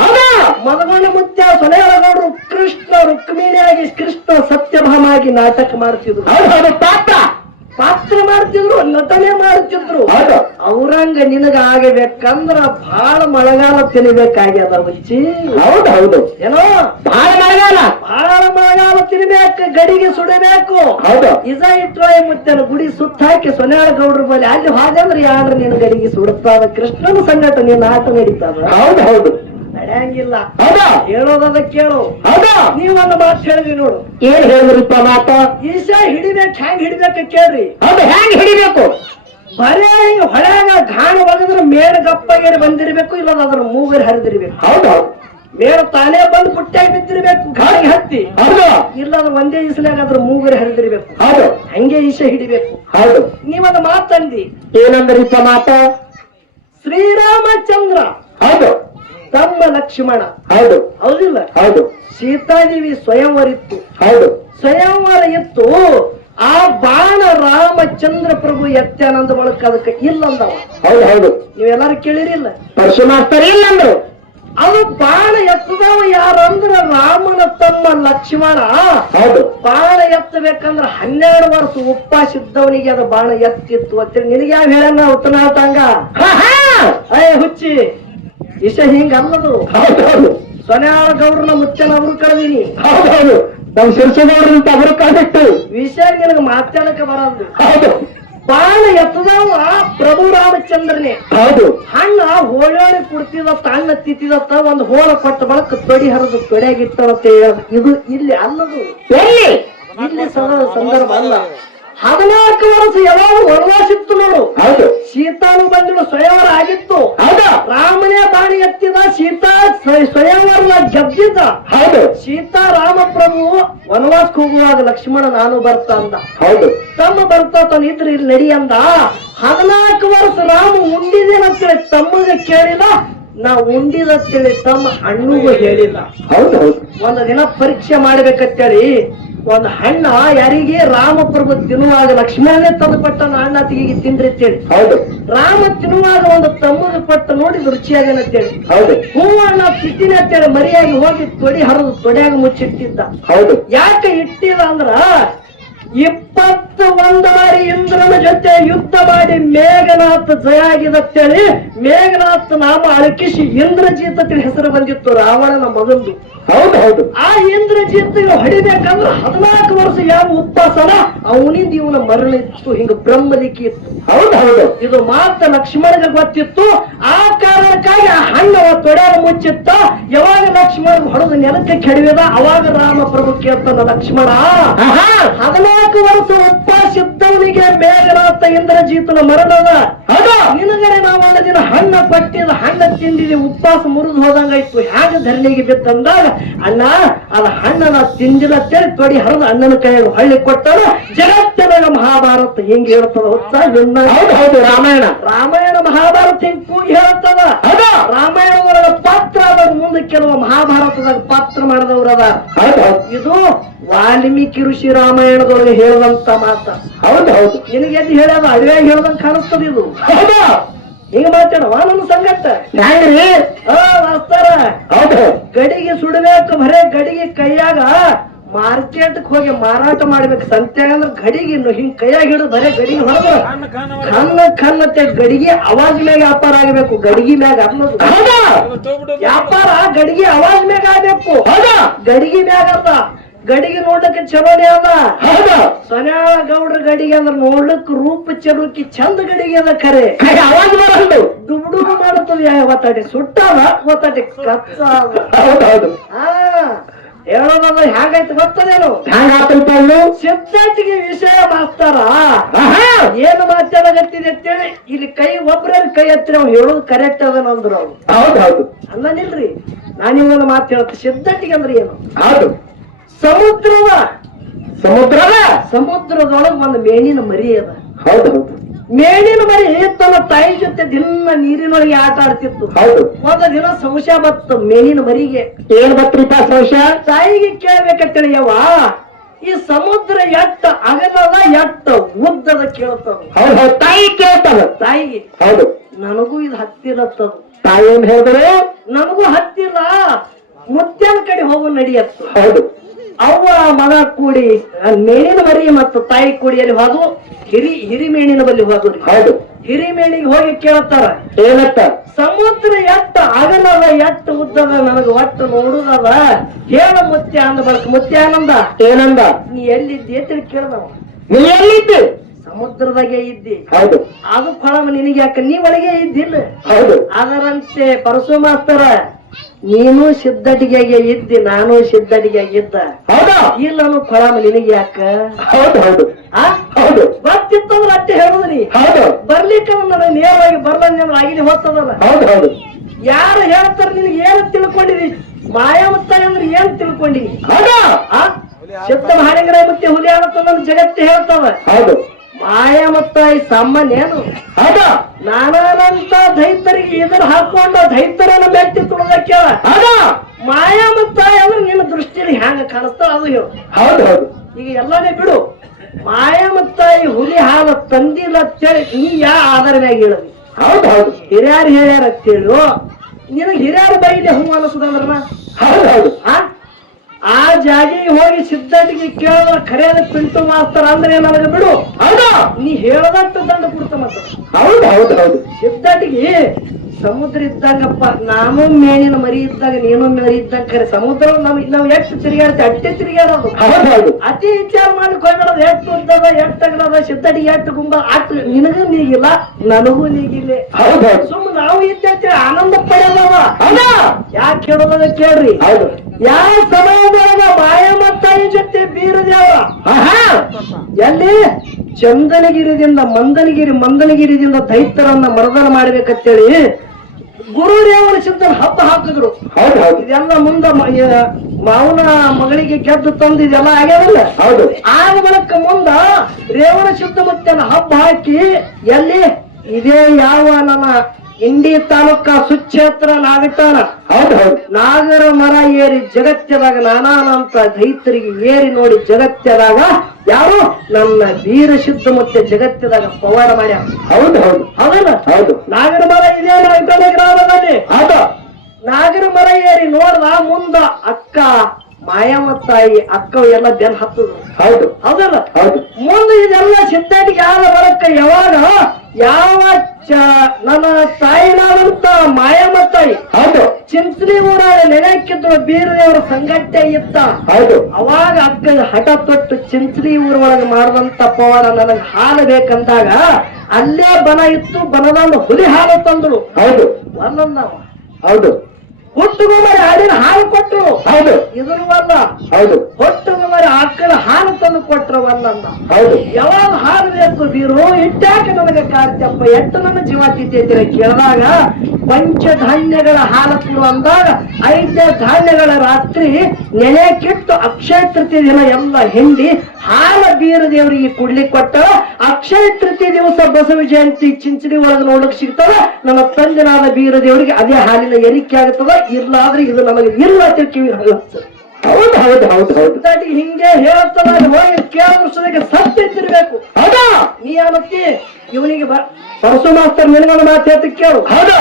ಹೌದಾ? ಮದಗೊಂಡ ಮುತ್ಯ ಸೊನೆಯಾಳ ಗೌಡ್ರು ಕೃಷ್ಣ ರುಕ್ಮಿಣಿಯಾಗಿ ಕೃಷ್ಣ ಸತ್ಯಭಾಮಾಗಿ ನಾಟಕ ಮಾಡ್ತಿದ್ರು. ಹೌದು ಹೌದು ಪಾತ್ರ ಮಾಡ್ತಿದ್ರು, ನಟನೆ ಮಾಡ್ತಿದ್ರು. ಹೌದು ಅವ್ರಂಗ ನಿನಗ ಆಗಬೇಕಂದ್ರ ಬಹಳ ಮಳೆಗಾಲ ತಿನ್ಬೇಕಾಗ್ಯದ ಹುಚ್ಚಿ. ಹೌದು ಹೌದು ಏನೋ ಬಹಳ ಮಳೆಗಾಲ ತಿನ್ಬೇಕು, ಗಡಿಗೆ ಸುಡಬೇಕು. ಹೌದು ಇದ ಇಟ್ರಾಯ ಮುತ್ತನ ಗುಡಿ ಸುತ್ತ ಹಾಕಿ ಸೊನ್ಯಾಳ ಗೌಡ್ರ ಬಳಿ ಅಲ್ಲಿ ಹಾಗಂದ್ರೆ ಯಾರು ನಿನ್ನ ಗಡಿಗೆ ಸುಡುತ್ತಾವ. ಕೃಷ್ಣನ ಸಂಗಟ ನೀನ್ ಆಟ ನಡೀತಾವ. ಹೌದು ಹೌದು ನಡೆಯಂಗಿಲ್ಲ. ಹೌದಾ? ಹೇಳೋದದ ಕೇಳು. ಹೌದಾ? ನೀವೊಂದು ಮಾತು ಹೇಳಿದ್ವಿ ನೋಡು. ಏನ್ ಹೇಳಿದ್ರಿಪ್ಪ ಮಾತ? ಈಶಾ ಹಿಡಿಬೇಕು, ಹೆಂಗ್ ಹಿಡಿಬೇಕ ಕೇಳ್ರಿ. ಹೌದು ಹೆಂಗ್ ಹಿಡಿಬೇಕು? ಬರೇ ಹಿಂಗ ಹೊಳ್ಯಾಗ ಗಾಣ ಒಳಗದ್ರ ಮೇಡ ಗಪ್ಪಗೇರಿ ಬಂದಿರ್ಬೇಕು, ಇಲ್ಲ ಅದ್ರ ಮೂಗರಿ ಹರಿದಿರ್ಬೇಕು. ಹೌದು ಮೇಡ ತಾನೇ ಬಂದು ಪುಟ್ಟಾಗಿ ಬಿದ್ದಿರ್ಬೇಕು ಗಾಳಿಗೆ ಹತ್ತಿ. ಹೌದು ಇಲ್ಲ ಅದ್ರ ಒಂದೇ ಇಸ್ಲಾಗ ಅದ್ರ ಮೂಗರಿ ಹರಿದಿರ್ಬೇಕು. ಹೌದು ಹಂಗೆ ಈಶಾ ಹಿಡಿಬೇಕು. ಹೌದು ನೀವೊಂದು ಮಾತಂದಿ. ಏನಂದ್ರಿಪ್ಪ ಮಾತ? ಶ್ರೀರಾಮಚಂದ್ರ ಹೌದು ತಮ್ಮ ಲಕ್ಷ್ಮಣ. ಹೌದು ಹೌದಿಲ್ಲ? ಹೌದು ಸೀತಾದೇವಿ ಸ್ವಯಂವರ ಇತ್ತು. ಹೌದು ಸ್ವಯಂವರ ಇತ್ತು. ಆ ಬಾಣ ರಾಮಚಂದ್ರ ಪ್ರಭು ಎತ್ತಾನಂದ ಬಳಕ ಅದಕ್ಕೆ ಇಲ್ಲಂದವ. ಹೌದು ಹೌದು ನೀವೆಲ್ಲಾರು ಕೇಳಿರಿಲ್ಲ? ಪರಶು ಮಾಸ್ತರ್ ಇಲ್ಲಂದ್ರು. ಅದು ಬಾಣ ಎತ್ತದವ ಯಾರಂದ್ರ ರಾಮನ ತಮ್ಮ ಲಕ್ಷ್ಮಣ. ಹೌದು ಬಾಣ ಎತ್ತಬೇಕಂದ್ರ 12 ವರ್ಷ ಉಪವಾಸ ಇದ್ದವನಿಗೆ ಅದು ಬಾಣ ಎತ್ತಿತ್ತು ಅಂತೇಳಿ ನಿನಗೆ ಯಾವ ಹೇಳನ್ನ ಉತ್ತನಾಟಂಗ. ಹುಚ್ಚಿ ಇಷ್ಟ ಹಿಂಗ ಅಲ್ಲದು. ಹೌದು ಹೌದು ಸೊನ್ಯಾಳ ಗೌಡ್ರನ ಮುಚ್ಚನ ಅವರು ಕಳೆದೀನಿ. ಹೌದು ಹೌದು ನಮ್ ಶಿರ್ಸಗೌಡ್ರಂತ ಅವರು ಕಳೆದಿಟ್ಟು ವಿಷಯ ನಿನಗೆ ಮಾತಾಡಕ್ಕೆ ಬರದು. ಹೌದು ಬಾಣ ಎತ್ತದವ ಪ್ರಭು ರಾಮಚಂದ್ರನೇ. ಹೌದು ಹಣ್ಣ ಹೋಳಿ ಕುಡ್ತಿದತ್ತ, ಹಣ್ಣ ತಿತ್ತಿದತ್ತ, ಒಂದು ಹೋಳ ಕೊಟ್ಟ ಬಳಕ ತೊಡಿ ಹರಿದು ತೊಡೆಯಾಗಿಟ್ಟವತ್ತೆ. ಇದು ಇಲ್ಲಿ ಅಲ್ಲದು, ಎಲ್ಲಿ ಇಲ್ಲಿ ಸಂದರ್ಭ ಅಲ್ಲ. 14 ವರ್ಷ ಯಾವಾಗ ವನವಾಸ ಇತ್ತು ನೋಡು. ಹೌದು ಸೀತಾನು ಬಂದಿಳು, ಸ್ವಯಂವರ ಆಗಿತ್ತು. ಹೌದಾ? ರಾಮನೇ ಬಾಣಿ ಎತ್ತಿದ, ಸೀತಾ ಸ್ವಯಂವರ ಗೆದ್ದಿದ್ದ. ಹೌದು ಸೀತಾ ರಾಮ ಪ್ರಭು ವನವಾಸಕ್ಕೆ ಹೋಗುವಾಗ ಲಕ್ಷ್ಮಣ ನಾನು ಬರ್ತಾ ಅಂದ. ಹೌದು ತಮ್ಮ ಬರ್ತಾ ತಾನು ಇದ್ರೆ ಇಲ್ಲಿ ನಡಿ ಅಂದ. 14 ವರ್ಷ ರಾಮ ಉಂಡಿದೇನಂತೇಳಿ ತಮ್ಮಗೆ ಕೇಳಿಲ್ಲ, ನಾ ಉಂಡಿದಂತೇಳಿ ತಮ್ಮ ಅಣ್ಣಗೂ ಹೇಳಿಲ್ಲ. ಹೌದು ಹೌದು ಒಂದು ದಿನ ಪರೀಕ್ಷೆ ಮಾಡ್ಬೇಕಂತೇಳಿ ಒಂದು ಹಣ್ಣ ಯಾರಿಗೆ ರಾಮಪ್ರಭು ತಿನ್ನುವಾಗ ಲಕ್ಷ್ಮಣನೇ ತಂದು ಕೊಟ್ಟ ಅಣ್ಣ ತೆಗಿಗೆ ತಿಂದ್ರಿ ಅಂತೇಳಿ. ಹೌದು ರಾಮ ತಿನ್ನುವಾಗ ಒಂದು ತಮ್ಮಗ ಕೊಟ್ಟು ನೋಡಿ ರುಚಿಯಾಗೇನಂತೇಳಿ. ಹೌದು ಹೂ ಅಣ್ಣ ತಿಟ್ಟಿನ ಅಂತೇಳಿ ಮರಿಯಾಗಿ ಹೋಗಿ ತೊಡಿ ಹರಿದು ತೊಡೆಯಾಗ ಮುಚ್ಚಿಟ್ಟಿದ್ದ. ಹೌದು ಯಾಕೆ ಇಟ್ಟಿಲ್ಲ ಅಂದ್ರ 21 ಬಾರಿ ಇಂದ್ರನ ಜೊತೆ ಯುದ್ಧ ಮಾಡಿ ಮೇಘನಾಥ್ ಜಯ ಆಗಿದತ್ತೇಳಿ ಮೇಘನಾಥ್ ನಾಮ ಅಳಕಿಸಿ ಇಂದ್ರಜಿತ್ ಅಂತೇಳಿ ಹೆಸರು ಬಂದಿತ್ತು ರಾವಣನ ಮಗಂದು. ಹೌದು ಆ ಇಂದ್ರಜಿತ್ ಹೊಡಿಬೇಕಂದ್ರೆ 14 ವರ್ಷ ಯಾವ ಉಪವಾಸನ ಅವನಿಂದ ಇವನ ಮರಣ ಇತ್ತು, ಹಿಂಗ ಬ್ರಹ್ಮಲಿಖಿ ಇತ್ತು. ಹೌದು ಇದು ಮಾತ್ರ ಲಕ್ಷ್ಮಣಗೆ ಗೊತ್ತಿತ್ತು. ಆ ಕಾರಣಕ್ಕಾಗಿ ಆ ಹಣ್ಣವ ತೊಡೆಯನ್ನು ಮುಚ್ಚಿತ್ತ. ಯಾವಾಗ ಲಕ್ಷ್ಮಣ ಹೊಡೆದು ನೆಲಕ್ಕೆ ಕೆಡವಿದ ಅವಾಗ ರಾಮ ಪ್ರಭು ಕೇಳ್ತಾನ, ಲಕ್ಷ್ಮಣ 14 ವರ್ಷ ಉಪವಾಸ ಇದ್ದವನಿಗೆ ಮೇಘನಾಥ ಇಂದ್ರಜಿತನ ಮರಣದ ನಿನಗರೆ ನಾವು ಒಂದು ದಿನ ಹಣ್ಣ ಪಟ್ಟಿದ ಹಣ್ಣ ತಿಂದಿದೆ, ಉಪವಾಸ ಮುರಿದು ಹೋದಂಗಾಯ್ತು, ಹ್ಯಾಂಗ ಧರಣಿಗೆ ಬಿತ್ತಂದಾಗ ಅಣ್ಣ ಅದ ಹಣ್ಣನ ತಿಂದಿಲ್ಲ ತೇಳಿ ತೊಡಿ ಹರಿದು ಅಣ್ಣನ ಕೈಯಾಗ ಹಳ್ಳಿ ಕೊಟ್ಟರು. ಜಗತ್ತಿನಾಗ ಮಹಾಭಾರತ ಹೆಂಗ್ ಹೇಳ್ತದ ಹೊತ್ತ ಹೌದು ರಾಮಾಯಣ ಮಹಾಭಾರತ ಹೆಂಗ್ ಕೂಗಿ ಹೇಳ್ತದ. ರಾಮಾಯಣದೊಳಗ ಪಾತ್ರ ಅದ, ಮುಂದೆ ಕೆಲವು ಮಹಾಭಾರತದಾಗ ಪಾತ್ರ ಮಾಡಿದವ್ರ ಅದ. ಇದು ವಾಲ್ಮೀಕಿ ಋಷಿ ರಾಮಾಯಣದೊಳಗೆ ಹೇಳುವಂತ ಮಾತ. ಹೌದು ನಿನಗೆ ಎದ್ದು ಹೇಳ್ಯಾದ ಅಡವ್ಯಾಗ ಹೇಳ್ದಂಗ ಕಾಣಿಸ್ತದ. ಇದು ಹಿಂಗ ಮಾತಾಡವ ನನ್ನ ಸಂಗಟ ಗಡಿಗೆ ಸುಡಬೇಕು, ಬರೇ ಗಡಿಗೆ ಕೈಯಾಗ ಮಾರ್ಕೆಟ್ ಹೋಗಿ ಮಾರಾಟ ಮಾಡ್ಬೇಕು. ಸಂತ್ಯಾಗ ಅಂದ್ರೆ ಗಡಿಗೆ ಹಿಂಗ್ ಕೈಯಾಗ ಹಿಡಿದು ಬರೇ ಗಡಿಗೆ ಹೊರದು ಖನ್ನತ್ತೆ ಗಡಿಗೆ ಅವಾಜ್ ಮ್ಯಾಗ ವ್ಯಾಪಾರ ಆಗಬೇಕು. ಗಡಿಗೆ ಮ್ಯಾಗ ಅನ್ನೋದು ವ್ಯಾಪಾರ ಗಡಿಗೆ ಅವಾಜ್ ಮ್ಯಾಗ ಆಗ್ಬೇಕು. ಗಡಿಗೆ ಮ್ಯಾಗ ಅಲ್ಲ, ಗಡಿಗೆ ನೋಡ್ಲಿಕ್ಕೆ ಚಲೋನೇ ಅದ. ಸನ್ಯಾಳ ಗೌಡ್ರ ಗಡಿಗೆ ಅಂದ್ರೆ ನೋಡ್ಲಿಕ್ ರೂಪ ಚಲೋಕಿ ಚಂದ ಗಡಿಗೆ ಅದ. ಖರೆ ಅವಾಜ್ ಬರಲ್ಲ, ಡುಬುಡುಬು ಮಾಡುತ್ತದೆ. ಒತ್ತಾಟಿ ಸುಟ್ಟಾದ, ಒತ್ತಾಟಿ ಕಚ್ಚ. ಹೇಳೋದ ಹ್ಯಾಂಗಾಯ್ತು ಗೊತ್ತದೇನು? ಸಿದ್ಧಾರ್ಥಿಗೆ ವಿಷಯ ಮಾಸ್ತಾರ ಏನು ಮಾತಾಡಗತ್ತಿದೆ ಅಂತೇಳಿ ಇಲ್ಲಿ ಕೈ ಒಬ್ರ ಕೈ ಹತ್ತಿರ ಅವ್ನು ಹೇಳೋದು ಕರೆಕ್ಟ್ ಅದನಂದ್ರು ಅವ್ರು. ಹೌದು ಅನ್ನನಿಲ್ರಿ, ನಾನಿವೊಂದು ಮಾತು ಹೇಳ್ತ. ಸಿದ್ಧಾರ್ಥಿಗೆ ಅಂದ್ರೆ ಏನು? ಹೌದು ಸಮುದ್ರದೊಳಗ ಒಂದು ಮೇಣಿನ ಮರಿ ಅದ. ಹೌದು ಮೇಣಿನ ಮರಿ ತನ್ನ ತಾಯಿ ಜೊತೆ ದಿನ ನೀರಿನೊಳಗೆ ಆಟ ಆಡ್ತಿತ್ತು. ಒಂದು ದಿನ ಸಂಶಯ ಬತ್ತು ಮೇಣಿನ ಮರಿಗೆ. ಏನ್ ಬತ್ರಿಪ್ಪ ಸಂಶಯ? ತಾಯಿಗೆ ಕೇಳ್ಬೇಕಂತೇಳಿ ಯವ್ವ ಈ ಸಮುದ್ರ ಎಟ್ಟ ಅಗಲದ ಎಟ್ಟ ಉದ್ದದ ಕೇಳ್ತಾವ. ತಾಯಿ ಕೇಳ್ತಾವ ತಾಯಿಗೆ. ಹೌದು ನನಗೂ ಇದು ಹತ್ತಿರತ್ತದ. ತಾಯಿ ಏನ್ ಹೇಳಿದ್ರೆ ನನಗೂ ಹತ್ತಿಲ್ಲ, ಮುತ್ಯನ ಕಡೆ ಹೋಗೋ ನಡಿಯತ್ತ. ಹೌದು ಅವ್ವ ಮಗ ಕೂಡಿ ಮೇಣಿನ ಮರಿ ಮತ್ತು ತಾಯಿ ಕೂಡಿಯಲ್ಲಿ ಹೋದು ಹಿರಿ ಮೇಣಿನ ಬಲ್ಲಿ ಹೋದ್ರು. ಹೌದು ಹಿರಿ ಮೇಣಿಗೆ ಹೋಗಿ ಕೇಳ್ತಾರ ಏನತ್ತ? ಸಮುದ್ರ ಎಟ್ಟ ಅಗಲದ ಎಟ್ಟ ಉದ್ದದ ನನಗ ಒಟ್ಟು ನೋಡುದದ ಹೇಳ ಮುತ್ಯ ಅಂದ. ಬಳಕ ಮುತ್ಯ ಆನಂದ ಏನಂದ? ನೀ ಎಲ್ಲಿದ್ದಿ ಅಂತ ಕೇಳ್ದವ. ನೀ ಎಲ್ಲಿದ್ದಿ? ಸಮುದ್ರದಾಗೆ ಇದ್ದಿ. ಹೌದು ಅದು ಫಲ ನಿನಗೆ ಯಾಕ, ನೀ ಒಳಗೆ ಇದ್ದಿಲ್ಲ. ಹೌದು ಅದರಂತೆ ಪರಸು ಮಾಸ್ತರ ನೀನು ಸಿದ್ಧಟಿಗೆ ಇದ್ದಿ, ನಾನು ಸಿದ್ಧಟಿಗೆ ಇದ್ದ. ಹೌದಾ? ಇಲ್ಲನು ಫಲ ನಿನಗೆ ಯಾಕ? ಹೌದು ಹೌದು ಗೊತ್ತಿತ್ತಂದ್ರೆ ಅಟ್ಟೆ ಹೇಳುದ್ರಿ. ಹೌದು ಬರ್ಲಿಕ್ಕ ನನಗೆ ನೇರವಾಗಿ ಬರ್ಲಂದ್ರೆ ಆಗಿನ ಹೊತ್ತದಲ್ಲ. ಹೌದು ಯಾರು ಹೇಳ್ತಾರ ನಿನಗೆ ಏನು ತಿಳ್ಕೊಂಡಿದಿ? ಮಾಯಾಮತ್ತ ಅಂದ್ರೆ ಏನ್ ತಿಳ್ಕೊಂಡಿದಿ? ಹೌದಾ? ಸಿದ್ಧ ಮಹಾಲಿಂಗರ ಮತ್ತೆ ಹುಲಿ ಆಗುತ್ತ ಜಗತ್ತು ಹೇಳ್ತಾವ. ಹೌದು ಮಾಯಾಮತ್ತ ಈ ಸಾಮಾನ್ಯ ಏನು? ಹೌದಾ? ನಾನಾದಂತ ದೈತರಿಗೆ ಇದನ್ನ ಹಾಕೊಂಡು ದೈತರನ್ನ ಮೆಟ್ಟಿ ತುಳಿದಕ್ಕೆ ಮಾಯಾಮತ್ತ ಅಂದ್ರೆ ನಿನ್ನ ದೃಷ್ಟಿಯಲ್ಲಿ ಹ್ಯಾಂಗ ಕಾಣಿಸ್ತಾವ ಅದು ಹೇಳು. ಹೌದು ಈಗ ಎಲ್ಲಾನೇ ಬಿಡು. ಮಾಯಾಮತ್ತಾಯಿ ಹುಲಿ ಹಾಲ ತಂದಿಲ್ಲ ಅಂತೇಳಿ ನೀ ಯಾ ಆಧಾರ ಮ್ಯಾಗ ಹೇಳದಿ? ಹೌದು ಹಿರಿಯಾರು ಹೇಳ್ಯಾರ ಅಂತೇಳು. ನಿನಗೆ ಹಿರಿಯಾರ ಬೈಲಿ ಹೂ ಅನಿಸುದಂದ್ರ ಹೌದು ಆ ಜಾಗಿಗೆ ಹೋಗಿ ಸಿದ್ಧಟಿಗೆ ಕೇಳಿದ್ರ ಖರೆಯಾದ ಪಿಂಟು ಮಾಸ್ತರ ಅಂದ್ರೆ ನನಗೆ ಬಿಡು. ಹೌದಾ? ನೀ ಹೇಳದಟ್ಟು ದಂಡ ಕೊಡ್ತ ಮತ್ತ. ಹೌದು ಸಿದ್ಧಟಿಗೆ ಸಮುದ್ರ ಇದ್ದಂಗಪ್ಪ, ನಾನು ಮೇಣಿನ ಮರಿ ಇದ್ದಾಗ ನೀನು ಮರಿ ಇದ್ದಂಗ. ಖರೆ ಸಮುದ್ರ ನಾವ್ ಎಷ್ಟು ತಿರುಗಾಡ್ತೀವಿ ಅಟ್ಟೆ ತಿರುಗಾಡೋದು. ಅತಿ ವಿಚಾರ ಮಾಡ್ಲಿಕ್ಕೆ ಹೋಗ್ಬಿಡೋದು. ಎಷ್ಟು ಉದ್ದದ ಎಷ್ಟು ಅಗಲದ ಸಿದ್ಧಟಿಗೆ ಎಷ್ಟು ಗುಂಬ ಅಟ್ ನಿನಗೂ ನೀಗಿಲ್ಲ ನನಗೂ ನೀಗಿಲ್ಲ. ಸುಮ್ ನಾವು ಇದ್ದೇವೆ ಆನಂದ ಪಡೆಯದವ. ಯಾಕೆ ಹೇಳೋದ ಕೇಳ್ರಿ. ಯಾವ ಸಮಯದೊಳಗ ಮಾಯಾಮತ್ತಾಯಿ ಜೊತೆ ಬೀರದೇವ ಎಲ್ಲಿ ಚಂದನಗಿರಿದಿಂದ ಮಂದನಗಿರಿದಿಂದ ದೈತ್ಯರನ್ನ ಮರ್ದನ ಮಾಡ್ಬೇಕಂತೇಳಿ ಗುರುದೇವರ ಸಿದ್ಧ ಹಬ್ಬ ಹಾಕಿದ್ರು. ಇದೆಲ್ಲ ಮುಂದ ಮಾವನ ಮಗಳಿಗೆ ಗೆದ್ದು ತಂದು ಇದೆಲ್ಲ ಆಗ್ಯಾವಲ್ಲ. ಆಗ ಬಳಿಕ ಮುಂದ ರೇವಣ ಸಿದ್ಧ ಮತ್ತೆ ಹಬ್ಬ ಹಾಕಿ ಎಲ್ಲಿ ಇದೇ ಯಾವ ನಮ್ಮ ಇಂಡಿ ತಾಲೂಕ ಸುಕ್ಷೇತ್ರ ನಾಗಠಾಣ ನಾಗರ ಮರ ಏರಿ ಜಗತ್ಯದಾಗ ನಾನಾನಂತ ದೈತರಿಗೆ ಏರಿ ನೋಡಿ ಜಗತ್ಯದಾಗ ಯಾರು ನನ್ನ ವೀರ ಸಿದ್ಧ ಮತ್ತೆ ಜಗತ್ಯದಾಗ ಪವಾಡ ಮಾಡ್ಯಾರ. ಹೌದಲ್ಲ? ನಾಗರ ಮರ ಇದೇ ನಾಗಠಾಣ ಗ್ರಾಮದಲ್ಲಿ ನಾಗರ ಮರ ಏರಿ ನೋಡ್ದ ಮುಂದ ಅಕ್ಕ ಮಾಯಮ್ಮ ತಾಯಿ ಅಕ್ಕ ಎಲ್ಲ ಬೆನ್ ಹತ್ತದ್ರು. ಹೌದು ಹೌದಲ್ಲ? ಹೌದು ಮುಂದೆ ಇದೆಲ್ಲ ಸಿದ್ಧಾಟಿಗೆ ಯಾರ ಬರಕ್ಕ ಯಾವಾಗ ಯಾವ ನನ್ನ ತಾಯಿನಾದಂತ ಮಾಯಮ್ಮ ತಾಯಿ ಹೌದು ಚಿಂಚಲಿ ಊರ ನೆನೆಕ್ಕಿದ್ರು ಬೀರದೇವರ ಸಂಗಟ್ಟೆ ಇತ್ತ. ಹೌದು ಅವಾಗ ಅಕ್ಕ ಹಠ ತೊಟ್ಟು ಚಿಂಚಲಿ ಊರ ಒಳಗೆ ಮಾಡಿದಂತ ಪವಾಡ ನನಗೆ ಹಾಲು ಬೇಕಂದಾಗ ಅಲ್ಲೇ ಬನ ಇತ್ತು, ಬನದಂದು ಹುಲಿ ಹಾಲು ತಂದ್ರು. ಹೌದು ಒಂದೊಂದವ ಹೌದು ಹುಟ್ಟುಗುಮರಿ ಹಾಲಿನ ಹಾಲು ಕೊಟ್ಟರು. ಹೌದು ಇದನ್ನು ಅಲ್ಲ, ಹೌದು ಹೊಟ್ಟುಗುಮರಿ ಆಕಳ ಹಾಲು ತಂದು ಕೊಟ್ರ ಒಂದನ್ನ. ಹೌದು ಯಾವಾಗ ಹಾಲು ಬೇಕು ಬೀರು ಇಟ್ಟಾಕ ನನಗೆ ಕಾರ್ಯಪ್ಪ ಎಷ್ಟು ನನ್ನ ಜೀವ ತಿಂತೈತಿರ ಕೇಳಿದಾಗ ಪಂಚಧಾನ್ಯಗಳ ಹಾಲು ಕೊಡು ಅಂದಾಗ 5 ಧಾನ್ಯಗಳ ರಾತ್ರಿ ನೆನೆಕಿಟ್ಟು ಅಕ್ಷಯ ತೃತೀಯ ದಿನ ಎಲ್ಲ ಹಿಂಡಿ ಹಾಲ ಬೀರ ದೇವರಿಗೆ ಕುಡ್ಲಿಕ್ಕೆ ಕೊಟ್ಟ. ಅಕ್ಷಯ ತೃತೀಯ ದಿವಸ ಬಸವ ಜಯಂತಿ ಚಿಂಚಡಿ ಒಳಗೆ ನೋಡಕ್ ಸಿಗ್ತದ. ನನ್ನ ತಂದೆನಾದ ಬೀರ ದೇವರಿಗೆ ಅದೇ ಹಾಲಿನ ಏರಿಕೆ ಆಗುತ್ತದ. ಇರ್ಲಾದ್ರೆ ಇದು ನಮಗೆ ಇಲ್ಲ ಕಿವಿ ಹೌದು ಹೌದು ಹೌದು ಹೌದು ಹಿಂಗೆ ಹೇಳ್ತದ. ಹೋಗಿ ಕೇಳಿದ್ರೆ ಸತ್ಯ ತಿರ್ಬೇಕು. ಹೌದಾ ನೀ ಅನ್ನತ್ತಿ ಇವನಿಗೆ ಪರಸು ಮಾಸ್ತರ್ ನಿನಗಳ ಮಾತು ಹೇಳ್ತ ಕೇಳು. ಹೌದಾ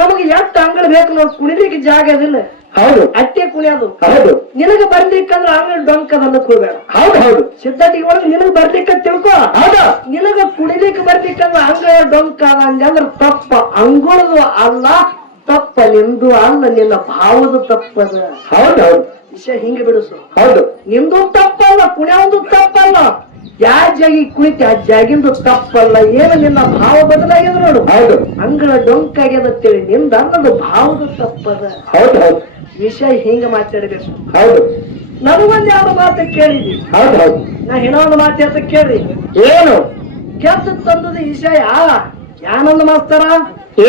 ನಮಗೆ ಎಷ್ಟು ಅಂಗಳ ಬೇಕು ನೋಡಿ, ಕುಣಿಲಿಕ್ಕೆ ಜಾಗ ಅದಿಲ್ಲ. ಹೌದು ಅಟ್ಟೆ ಕುಣಿಯೋದು. ಹೌದು ನಿನಗೆ ಬರ್ಲಿಕ್ಕಂದ್ರೆ ಅಂಗಳ ಡೊಂಕದಲ್ಲ ಹೋಗ್ಬೇಡ. ಹೌದು ಹೌದು ಸಿದ್ಧಾಟಿಗೆ ಒಳಗೆ ನಿನಗೆ ಬರ್ಲಿಕ್ಕ ತಿಳ್ಕೊ. ಹೌದಾ ನಿನಗ ಕುಣಿಲಿಕ್ಕೆ ಬರ್ಲಿಕ್ಕಂದ್ರೆ ಅಂಗಳ ಡೊಂಕ ಅಂದ್ರೆ ತಪ್ಪ ಅಂಗುಳದು ಅಲ್ಲ, ತಪ್ಪ ನಿಂದು ಅಲ್ಲ, ನಿನ್ನ ಭಾವದ ತಪ್ಪದ. ಹೌದು ಹೌದು ವಿಷಯ ಹಿಂಗೆ ಬಿಡಿಸು. ಹೌದು ನಿಂದು ತಪ್ಪಲ್ಲ, ಕುಣಿಯೋದು ತಪ್ಪಲ್ಲ. ಯಾ ಜಾಗಿ ಕುಳಿತಿ ಆ ಜಾಗಿಂದು ತಪ್ಪಲ್ಲ. ಏನು ನಿನ್ನ ಭಾವ ಬದಲಾಗ್ಯದ ನೋಡು. ಹೌದು ಅಂಗಳ ಡೊಂಕ ಆಗ್ಯದತ್ತೇಳಿ ನಿಂದ ಅನ್ನೋದು ಭಾವದ ತಪ್ಪದ. ಹೌದು ಹೌದು ವಿಷಯ ಹಿಂಗ ಮಾತಾಡ್ಬೇಕು. ಹೌದು ನನಗೊಂದು ಯಾವ ಮಾತು ಕೇಳಿದ್ವಿ. ಹೌದು ಹೌದು ನಾ ಇನ್ನೊಂದು ಮಾತು ಅಂತ ಕೇಳಿ ಏನು ಕೆತ್ತ ತಂದದ ವಿಷಯ ಯಾನಂದ ಮಾಸ್ತರ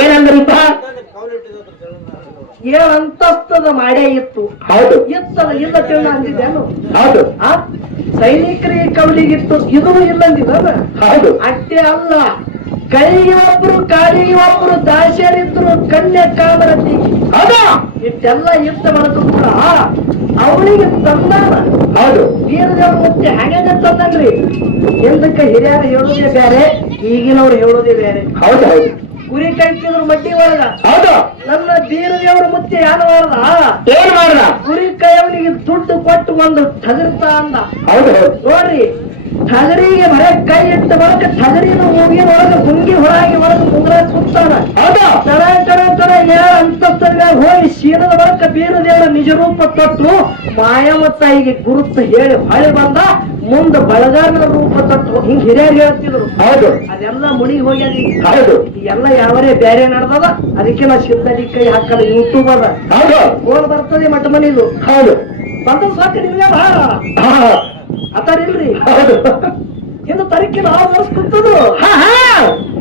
ಏನಂದ್ರಿಪ್ಪ? ಅಂತಸ್ತದ ಮಾಡೇ ಇತ್ತು. ಹೌದು ಇತ್ತದ ಇಲ್ಲ ತಿಳ್ಳ ಅಂದಿದ್ದೇನು? ಹೌದು ಆ ಸೈನಿಕರಿಗೆ ಕವಲಿಗಿತ್ತು, ಇದು ಇಲ್ಲ ಅಂದಿದ. ಹೌದು ಅಷ್ಟೇ ಅಲ್ಲ, ಕೈಗೆ ಒಬ್ರು ಕಾಲಿಗೆ ಒಬ್ರು ದಾಸ್ಯರಿದ್ರು, ಕನ್ಯಾ ಕಾಮರತಿ. ಹೌದಾ ಇಷ್ಟೆಲ್ಲ ಯುದ್ಧ ಮಾಡಿದ್ರು ಕೂಡ ಅವಳಿಗೆ ತಂದಾನ. ಹೌದು ವೀರದೇವ್ರ ಮುತ್ತೆ ಹಂಗೆ ತಂದನ್ರಿ. ಎಂದಕ್ಕೆ ಹಿರಿಯರು ಹೇಳೋದೇ ಬೇರೆ, ಈಗಿನವ್ರು ಹೇಳೋದೇ ಬೇರೆ. ಹೌದು ಹೌದು ಕುರಿ ಕೈತಿದ್ರು ಮಡ್ಡಿ ಒಳಗ. ಹೌದು ನನ್ನ ಬೀರದೇವ್ರ ಮುತ್ತೆ ಯಾನ ಮಾಡ್ದ? ಏನ್ ಮಾಡ್ದ? ಕುರಿ ಕೈಯವನಿಗೆ ದುಡ್ಡು ಕೊಟ್ಟು ಒಂದು ಠಗರ್ತ ಅಂದ. ಹೌದು ಹೌದು ನೋಡ್ರಿ, ಠಗರಿಗೆ ಬರೇ ಕೈ ಇಟ್ಟ ಬಳಕ ಠಗರಿನ ಮೂಗಿ ಒಳಗೆ ಗುಂಗಿ ಹೊರಗೆ ಒಳಗೆ ಮುಂಗ್ರ ಕೂತಾನ. ಹೌದಾ ತರ ಅಂತಸ್ತನ ಹೋಗಿ ಶೀಲದ ಬಳಕ ಬೀರದೇವರ ನಿಜ ರೂಪ ತೊಟ್ಟು ಮಾಯಮ್ಮ ತಾಯಿಗೆ ಗುರುತು ಹೇಳಿ ಹೊಳೆ ಬಂದ. ಮುಂದೆ ಬಳಗಾರನ ರೂಪ ತೊಟ್ಟು ಹಿಂಗ್ ಹಿರಿಯರು ಹೇಳ್ತಿದ್ರು. ಹೌದು ಅದೆಲ್ಲ ಮುನಿಗೆ ಹೋಗ್ಯದ. ಹೌದು ಎಲ್ಲ ಯಾವರೇ ಬೇರೆ ನಡೆದದ. ಅದಕ್ಕೆ ನಾ ಸಿದ್ಧಡಿ ಕೈ ಹಾಕಲ್ಲ. ಯೂಟ್ಯೂಬ್ ಅದ, ಹೌದು ಫೋನ್ ಬರ್ತದೆ ಮಟ್ಟ ಮನಿದು. ಹೌದು ಬಂದ ಸಾಕು ನಿಮ್ಗೆ ಭಾಳ ಅತಾರಿಲ್ರಿ. ಹೌದು ಇನ್ನು ತರಿಕಿನ ವರ್ಷ ಕುಂತದು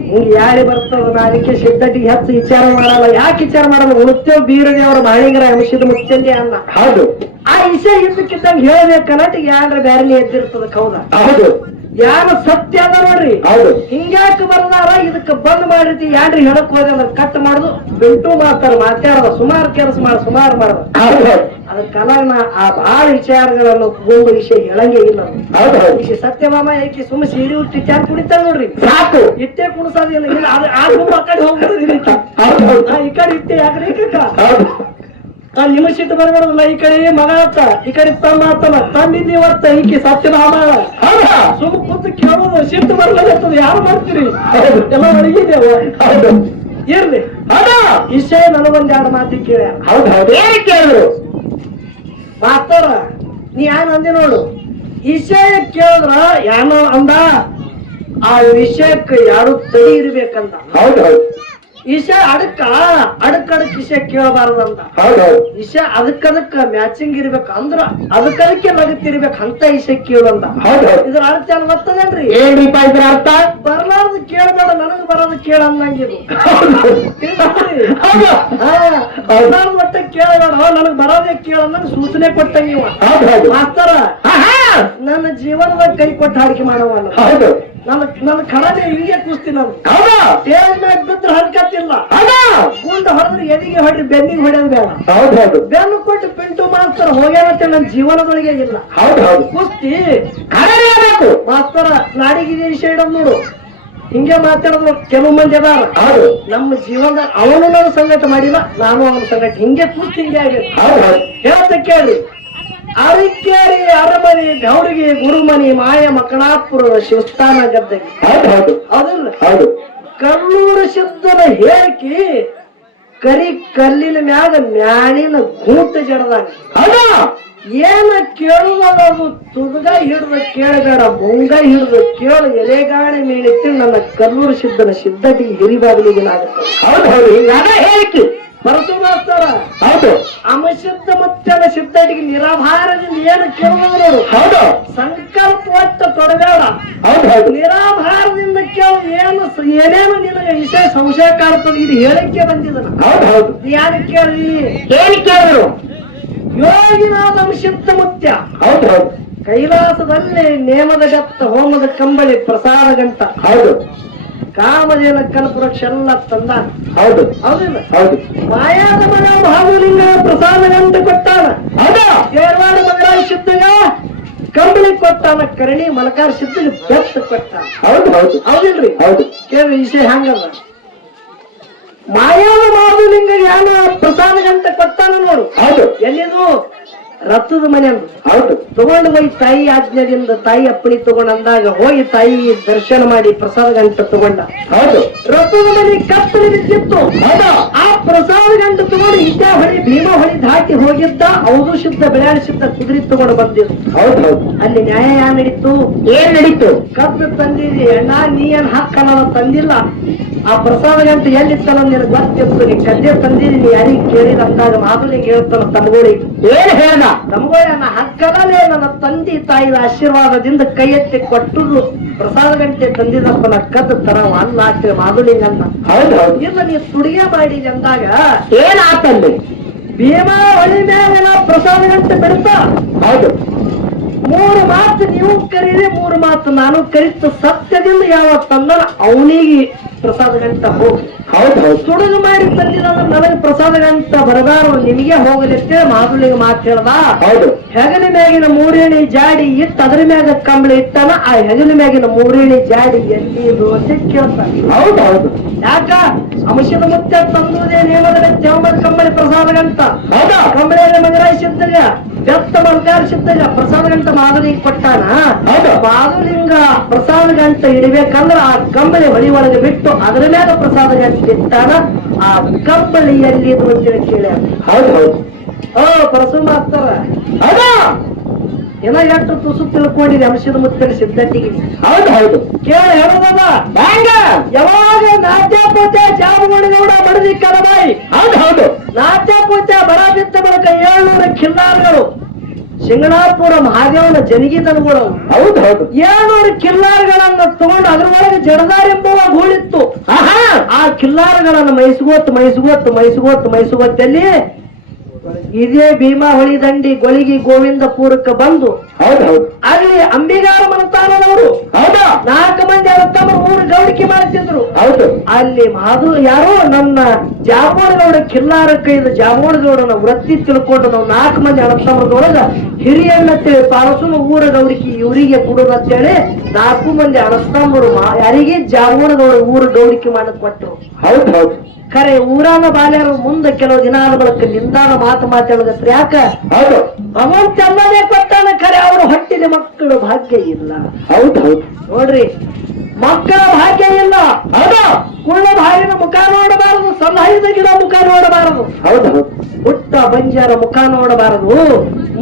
ಹಿಂಗೆ ಯಾರಿ ಬರ್ತದ. ನಾ ಅದಕ್ಕೆ ಸಿದ್ಧಟಿಗೆ ಹೆಚ್ಚು ವಿಚಾರ ಮಾಡಲ್ಲ. ಯಾಕೆ ವಿಚಾರ ಮಾಡಲ್ಲ? ಉಳಿತೇವ್ ಬೀರದೇವರ ಮಾಳಿಗರ ಅಂಶದ ಮುಚ್ಚಂದೆ ಅನ್ನ. ಹೌದು ಆ ವಿಷಯ ಇದ್ದಕ್ಕಿದ್ದಂಗೆ ಹೇಳ್ಬೇಕು. ಕನ್ನಟಿಗೆ ಯಾರ ಬೇರೆ ಎದ್ದಿರ್ತದ. ಕೌದ ಹೌದು ಯಾರ ಸತ್ಯ ಅದ ನೋಡ್ರಿ. ಹೌದು ಹಿಂಗ್ಯಾಕ ಬರ್ದಾರ ಇದಕ್ಕೆ ಬಂದ್ ಮಾಡಿರ್ತಿ ಯಾನ್ರಿ ಹೇಳಕ್ ಹೋದ ಅಂದ್ರೆ ಕಟ್ ಮಾಡುದು ಬಿಂಟು ಮಾತಾಡದ ಸುಮಾರು ಕೆಲಸ ಮಾಡ ಸುಮಾರು ಮಾಡದ. ಹೌದು ಅದಕ್ಕಾಗ ನಾ ಆ ಬಹಳ ವಿಚಾರಗಳನ್ನು ತಗೊಂಡು ವಿಷಯ ಹೇಳಂಗೆ ಇಲ್ಲ. ಹೌದು ಹೌದು ವಿಷಯ ಸತ್ಯಭಾಮ ಏಕೆ ಸುಮ್ಮ ಸೀರೆ ಉಟ್ಟಿ ಚಾರ್ ಕುಡಿತಾರ ನೋಡ್ರಿ. ಸಾಕು ಇಟ್ಟೆ ಕುಣಿಸೋದಿಲ್ಲ. ಇಲ್ಲ ಆ ಕಡೆ ಹೋಗ್ಬಿಡುದಿಲ್ಲ. ಈ ಕಡೆ ಇಟ್ಟೆ ಯಾಕ್ರಿ ಹೌದು ನಿಮ್ಮ ಸಿಟ್ಟು ಬರ್ಬಾರ್ದಲ್ಲ. ಈ ಕಡೆ ಮಗ ಆತ, ಈ ಕಡೆ ತಮ್ಮ ಆತಲ್ಲ. ತಂದಿದ್ದೀ ಹೊತ್ತ ಈಕೆ ಸತ್ಯಭಾಮ ಸುಮ್ಮ ಕೂತು ಕೇಳೋದು. ಸಿಟ್ಟು ಬರ್ಲಾಗತ್ತದ. ಯಾರು ಮಾಡ್ತೀರಿ? ಎಲ್ಲ ಒಳಗಿದ್ದೇವ. ಹೌದು ಇರ್ಲಿ. ಹೌದಾ ವಿಷಯ ನನಗೊಂದೆರಡು ಮಾತಿ ಕೇಳ. ಹೌದು ಹೌದು ಏನ್ ಕೇಳಿದ್ರು? ಮಾಸ್ತರ ನೀ ಯಾನ್ ಅಂದಿ ನೋಡು. ವಿಷಯ ಕೇಳಿದ್ರ ಯಾನೋ ಅಂದ. ಆ ವಿಷಯಕ್ಕೆ ಯಾರು ತಡಿ ಇರ್ಬೇಕಂದ. ಹೌದು ಹೌದು ವಿಷಯ ಅಡಕ್ ವಿಷಯ ಕೇಳಬಾರದಂತ. ಹೌದು ಹೌದು ವಿಷಯ ಅದಕ್ಕದಕ್ಕ ಮ್ಯಾಚಿಂಗ್ ಇರ್ಬೇಕು. ಅಂದ್ರ ಅದಕ್ಕದಕ್ಕೆ ನಗತ್ತಿರ್ಬೇಕು ಅಂತ ವಿಷಯ ಕೇಳಂದ. ಹೌದು ಹೌದು ಇದ್ರ ಅರ್ಥ ಏನ್ ಗೊತ್ತದೇನ್ರಿ? ಏನ್ರಿಪ್ಪ ಇದ್ರ ಅರ್ಥ? ಬರ್ಲಾರ್ದು ಕೇಳಬೇಡ, ನನಗ್ ಬರೋದು ಕೇಳಂದಂಗಿದು. ಬರ್ಲಾರ್ದು ಒಟ್ಟ ಕೇಳಬೇಡ, ನನಗ್ ಬರೋದೇ ಕೇಳಂದಂಗ ಸೂಚನೆ ಕೊಟ್ಟಂಗ ಇವ ಮಾಸ್ತರ. ನನ್ನ ಜೀವನದ ಕೈ ಕೊಟ್ಟು ಹಾಡಿಕೆ ಮಾಡವಲ್ಲ. ಹೌದು ನನ್ನ ಕಡಲೆ ಹಿಂಗೆ ಕೂಸ್ತೀನಿ. ನಾನು ಹೌದಾ ಸ್ಟೇಜ್ ಮ್ಯಾಗ ಬಿದ್ರೆ ಹರ್ಕತ್ತಿಲ್ಲ. ಗುಂಡ ಹೊಡೆದ್ರೆ ಎದಿಗೆ ಹೊಡ್ರಿ, ಬೆನ್ನಿಗೆ ಹೊಡೆಯೋದು ಬೇಡ. ಹೌದು ಹೌದು ಬೆನ್ನು ಕೊಟ್ಟು ಪಿಂಟು ಮಾಸ್ತರ ಹೋಗ್ಯಾನಂತೆ ನನ್ನ ಜೀವನದೊಳಗೆ ಇಲ್ಲ. ಹೌದು ಹೌದು ಕುಸ್ತಿ ಕರೆಯಬೇಕು ಮಾಸ್ತರ. ನಾಡಿಗೆ ವಿಷಯ ಇಡೋದು ನೋಡು. ಹಿಂಗೆ ಮಾತಾಡೋದು ಕೆಲವು ಮಂದಿ ಅದಾರ. ಹೌದು ನಮ್ಮ ಜೀವನದ ಅವನು ನನ್ನ ಸಂಗಟ ಮಾಡಿಲ್ಲ, ನಾನು ಅವನ ಸಂಗಟ ಹಿಂಗೆ ಕುಸ್ತಿ ಹಿಂಗೆ ಆಗಿದೆ. ಹೌದು ಹೌದು ಹೇಳ್ತ ಕೇಳಿ. ಅರಿಕೇರಿ ಅರಮನೆ ಗೌರಿಗೆ ಗುರುಮನಿ ಮಾಯ ಮಕಣಾಪುರ ಶಿವಸ್ಥಾನ ಗದ್ದೆಗೆ ಹೌದಿಲ್ಲ ಹೌದು ಕಲ್ಲೂರು ಸಿದ್ಧನ ಹೇಳಿಕೆ ಕರಿ ಕಲ್ಲಿನ ಮ್ಯಾಗ ಮ್ಯಾಣಿನ ಗೂಟ ಜಡದಾಗ ಏನ ಕೇಳುವುದು ತುದುಗ ಹಿಡಿದು ಕೇಳಬೇಡ ಮುಂಗ ಹಿಡಿದು ಕೇಳು ಎಲೆಗಾಣೆ ಮೀನಿಟ್ಟು ನನ್ನ ಕಲ್ಲೂರು ಸಿದ್ಧನ ಸಿದ್ಧತೆಗೆ ಹಿರಿಬಾಗಿಲಿಗೆನಾಗುತ್ತೆ ಹೌದು ಹೌದು ಹಿಂಗಾದ ಹೇಳಿಕೆ ಪರಸುಮಾಸ್ತರ ಹೌದು ಅಮಸಿದ್ಧ ಮುತ್ತನ ಸಿದ್ಧಟಿಗೆ ನಿರಾಭಾರದಿಂದ ಏನು ಕೇಳುವುದು ನೋಡು ಹೌದು ಸಂಕಲ್ಪ ಒಟ್ಟ ತೊಡಬೇಡ ಹೌದು ಹೌದು ನಿರಾಭಾರದಿಂದ ಕೇಳು ಏನೇನು ನಿನಗೆ ವಿಷಯ ಸಂಶಯ ಕಾಡ್ತದೆ ಇದು ಹೇಳಿಕೆ ಬಂದಿದ್ದನ ಹೌದು ಹೌದು ಯಾರು ಕೇಳಿ ಏನು ಕೇಳಿದ್ರು ಯೋಗಿನಾಥ ಅಮಸಿದ್ಧ ಮುತ್ಯ ಹೌದು ಹೌದು ಕೈಲಾಸದಲ್ಲಿ ನೇಮದ ಗತ್ತ ಹೋಮದ ಕಂಬಳಿ ಪ್ರಸಾದ ಗಂಟ ಹೌದು ಕಾಮದೇನ ಕಲ್ಪವೃಕ್ಷ ಎಲ್ಲ ತಂದ ಹೌದು ಹೌದಿಲ್ಲ ಹೌದು ಮಾಯಾದ ಮಗ ಭಾವಲಿಂಗ ಪ್ರಸಾದ ಗಂಟ ಕೊಟ್ಟಾನ ಹೌದಾ ಕೇರವಾಡ ಮಗರಾಯ ಸಿದ್ಧಗ ಕಂಬಳಿ ಕೊಟ್ಟಾನ ಕರಣಿ ಮಲಕಾರ ಸಿದ್ಧಗ ಬೆತ್ತ ಕೊಟ್ಟಾನ ಹೌದು ಹೌದು ಹೌದಿಲ್ರಿ ಹೌದು ಕೇಳಿ ವಿಷಯ ಹಂಗಲ್ಲ ಮಾಯಾದ ಮಾಧುಲಿಂಗ ಯಾನ ಪ್ರಸಾದ ಗಂಟ ಕೊಟ್ಟಾನ ನೋಡು ಹೌದು ಎಲ್ಲಿದು ರಥದ ಮನೆ ಅಂದು ಹೌದು ತಗೊಂಡು ಹೋಗಿ ತಾಯಿ ಆಜ್ಞದಿಂದ ತಾಯಿ ಅಪ್ಪಣಿ ತಗೊಂಡ್ ಅಂದಾಗ ಹೋಗಿ ತಾಯಿ ದರ್ಶನ ಮಾಡಿ ಪ್ರಸಾದ ಗಂಟ ತಗೊಂಡ ಹೌದು ರಥದ ಮನೆ ಕತ್ತಲಿ ಬಿದ್ದಿತ್ತು ಹೌದಾ ಆ ಪ್ರಸಾದ ಗಂಟ ತಗೊಂಡು ಇದ್ದ ಹೊಳಿ ಭೀಮ ಹೊಳಿ ದಾಟಿ ಹೋಗಿದ್ದ ಅವಧು ಸಿದ್ಧ ಬೆಳೆಯಾಡಿ ಸಿದ್ಧ ಕುದುರೆ ತಗೊಂಡು ಬಂದಿದ್ದು ಹೌದು ಹೌದು ಅಲ್ಲಿ ನ್ಯಾಯ ಯಾ ನಡೀತು ಏನ್ ನಡೀತು ಕದ್ದು ತಂದಿದಿ ಅಣ್ಣ ನೀ ಏನ್ ಹಾಕಲ್ಲ ತಂದಿಲ್ಲ ಆ ಪ್ರಸಾದ ಗಂಟು ಎಲ್ಲಿತ್ತಲ್ಲ ನಿನಗೆ ಗೊತ್ತಿತ್ತು ನೀ ಕದ್ದೆ ತಂದಿದಿ ನೀ ಯಾರಿಗೆ ಕೇಳಿದ ಅಂದಾಗ ಮಾಧುಲಿಂಗ ಹೇಳ್ತಾನ ತಮ್ಗೋಳಿಗೆ ಏನ್ ಹೇಳ್ದ ತಮ್ಗೋಳಿ ನನ್ನ ಹಕ್ಕಲೇ ನನ್ನ ತಂದೆ ತಾಯಿಯ ಆಶೀರ್ವಾದದಿಂದ ಕೈ ಎತ್ತಿ ಕೊಟ್ಟುದು ಪ್ರಸಾದ ಗಂಟೆ ತಂದಿದಪ್ಪನ ಕದ್ದು ತರ ಅಲ್ಲ ಆಗ್ತೇವೆ ಮಾಧುಲಿಂಗ ಅನ್ನ ಹೌದು ಹೌದು ಇಲ್ಲ ನೀ ತುಡಿಗೆ ಮಾಡಿದೆ ಅಂದಾಗ ಏನ್ ಆತಲ್ಲಿ ಭೀಮಾ ಹೊಳಿ ಮೇಲೆ ಪ್ರಸಾದ ಗಂಟೆ ಬಿಡ್ತಾ ಹೌದು 3 ಮಾತು ನೀವು ಕರೀರಿ 3 ಮಾತು ನಾನು ಕರಿತು ಸತ್ಯದಿಂದ ಯಾವ ತಂದನ ಅವನಿಗೆ ಪ್ರಸಾದ ಗಂಟ ಹೋಗಿ ಹೌದು ಹೌದು ತುಡುಗು ಮಾಡಿ ತಂದಿಲ್ಲ ನನಗೆ ಪ್ರಸಾದ ಗಂಟ ಬರದಾರ ನಿಮಗೆ ಹೋಗಲಿಕ್ಕೆ ಮಾಧುಲಿಗೆ ಮಾತು ಹೇಳ್ದ ಹೌದು ಹೆಗಲ ಮ್ಯಾಗಿನ 3 ಎಣಿ ಜಾಡಿ ಇಟ್ಟು ಅದ್ರ ಮ್ಯಾಗ ಕಂಬಳಿ ಇಟ್ಟಾನ ಆ ಹೆಗಲ ಮ್ಯಾಗಿನ 3 ಎಣಿ ಜಾಡಿ ಎಲ್ಲಿ ಇದು ಅಂತ ಕೇಳ್ತಾನೆ ಹೌದು ಹೌದು ಯಾಕ ಅಂಶದ ಮುತ್ತೆ ತಂದುವುದೇ ನೇಮದ ತೆವಮದ ಕಂಬಳಿ ಪ್ರಸಾದ ಗಂಟ ಹೌದಾ ಕಂಬಳಿಯಲ್ಲಿ ಮಗರಾಯ ಸಿದ್ಧಗ ಬೆತ್ತ ಮಲ್ಕಾರ ಸಿದ್ಧಗ ಪ್ರಸಾದ ಗಂಟ ಮಾಧುಲಿಂಗ ಕೊಟ್ಟಾನ ಹೌದು ಮಾಧುಲಿಂಗ ಪ್ರಸಾದ ಗಂಟ ಇಡಬೇಕಂದ್ರ ಆ ಕಂಬಳಿ ಹೊಳಿ ಒಳಗೆ ಬಿಟ್ಟು ಅದ್ರ ಮ್ಯಾಗ ಪ್ರಸಾದ ಗಂಟ ಇಟ್ಟಾನ ಆ ಕಂಬಳಿಯಲ್ಲಿ ಇದು ಅಂತೇಳಿ ಕೇಳ್ಯಾರ ಹೌದು ಹೌದು ಪರಸು ಮಾಸ್ತರ ಹೌದಾ ಏನ ಎಷ್ಟು ತುಸು ತಿಳ್ಕೊಂಡಿದೆ ಅಂಶದ ಮುತ್ತಿನ ಸಿದ್ಧತೆಗೆ ಹೌದು ಹೌದು ಕೇಳ ಹೇಳೋದಲ್ಲ ಹೆಂಗ ಯಾವಾಗ ನಾಟ್ಯ ಪೂಜೆ ಜಾಮುಗೌಡ ಬಡದಿ ಕಲಬಾಯಿ ಹೌದು ಹೌದು ನಾಟ್ಯ ಪೂಜೆ ಬರ ಬಿತ್ತ ಬಳಿಕ 700 ಕಿಲ್ಲಾರ್ಗಳು ಶಿಂಗಣಾಪುರ ಮಹಾದೇವನ ಜನಿಗಿದನುಗಳು ಹೌದು ಹೌದು 700 ಕಿಲ್ಲಾರ್ಗಳನ್ನ ತಗೊಂಡು ಅದ್ರೊಳಗೆ ಜಡದಾರೆಂಬುವ ಗೂಳಿತ್ತು ಆ ಕಿಲ್ಲಾರ್ಗಳನ್ನ ಮೈಸುಗೊತ್ತಲ್ಲಿ ಇದೇ ಭೀಮಾ ಹೊಳಿ ದಂಡಿ ಗೊಳಿಗಿ ಗೋವಿಂದಪುರಕ್ಕೆ ಬಂದು ಹೌದು ಹೌದು ಅಲ್ಲಿ ಅಂಬಿಗಾರ ಮನತಾನವರು ಹೌದಾ 4 ಮಂದಿ ತಮ್ಮ 3 ಗೌಡಿಕೆ ಮಾಡ್ತಿದ್ರು ಹೌದು ಅಲ್ಲಿ ಮಾಧು ಯಾರೋ ನನ್ನ ಜಾಮೋಡಗೌಡ ಕಿಲ್ಲಾರಕ್ಕೆ ಇದು ಜಾಮೋಡಗೌಡನ ವೃತ್ತಿ ತಿಳ್ಕೊಂಡು ನಾವು 4 ಮಂದಿ ಅಣತಮ್ಮರದೊಳಗ ಹಿರಿಯಣ್ಣತ್ತೇಳಿ ಪಾರಸುನ ಊರ ಗೌಡಿಕೆ ಇವರಿಗೆ ಕೊಡೋದಂತೇಳಿ 4 ಮಂದಿ ಅಣಸ್ತಂಬರು ಯಾರಿಗೆ ಜಾಮೋಡಗೌಡ ಊರ ಗೌಡಿಕೆ ಮಾಡಕ್ ಕೊಟ್ಟರು ಹೌದು ಹೌದು ಖರೆ ಊರಾನ ಬಾಲ್ಯರು ಮುಂದೆ ಕೆಲವು ದಿನ ಆದ ಬಳಿಕ ನಿಂದಾನ ಮಾತಾಡಗತ್ರ ಯಾಕ ಹೌದು ಭಗವಂತ ಎಲ್ಲನೇ ಕೊಟ್ಟಾನ ಖರೆ ಅವರ ಹೊಟ್ಟಿನ ಮಕ್ಕಳು ಭಾಗ್ಯ ಇಲ್ಲ ಹೌದು ಹೌದು ನೋಡ್ರಿ ಮಕ್ಕಳ ಭಾಗ್ಯ ಇಲ್ಲ ಹೌದಾ ಕುಳ್ಳ ಬಾಯಿನ ಮುಖ ನೋಡಬಾರದು ಸಲಹಿದ ಗಿಡ ಮುಖ ನೋಡಬಾರದು ಹೌದು ಹೌದು ಹುಟ್ಟ ಬಂಜಾರ ಮುಖ ನೋಡಬಾರದು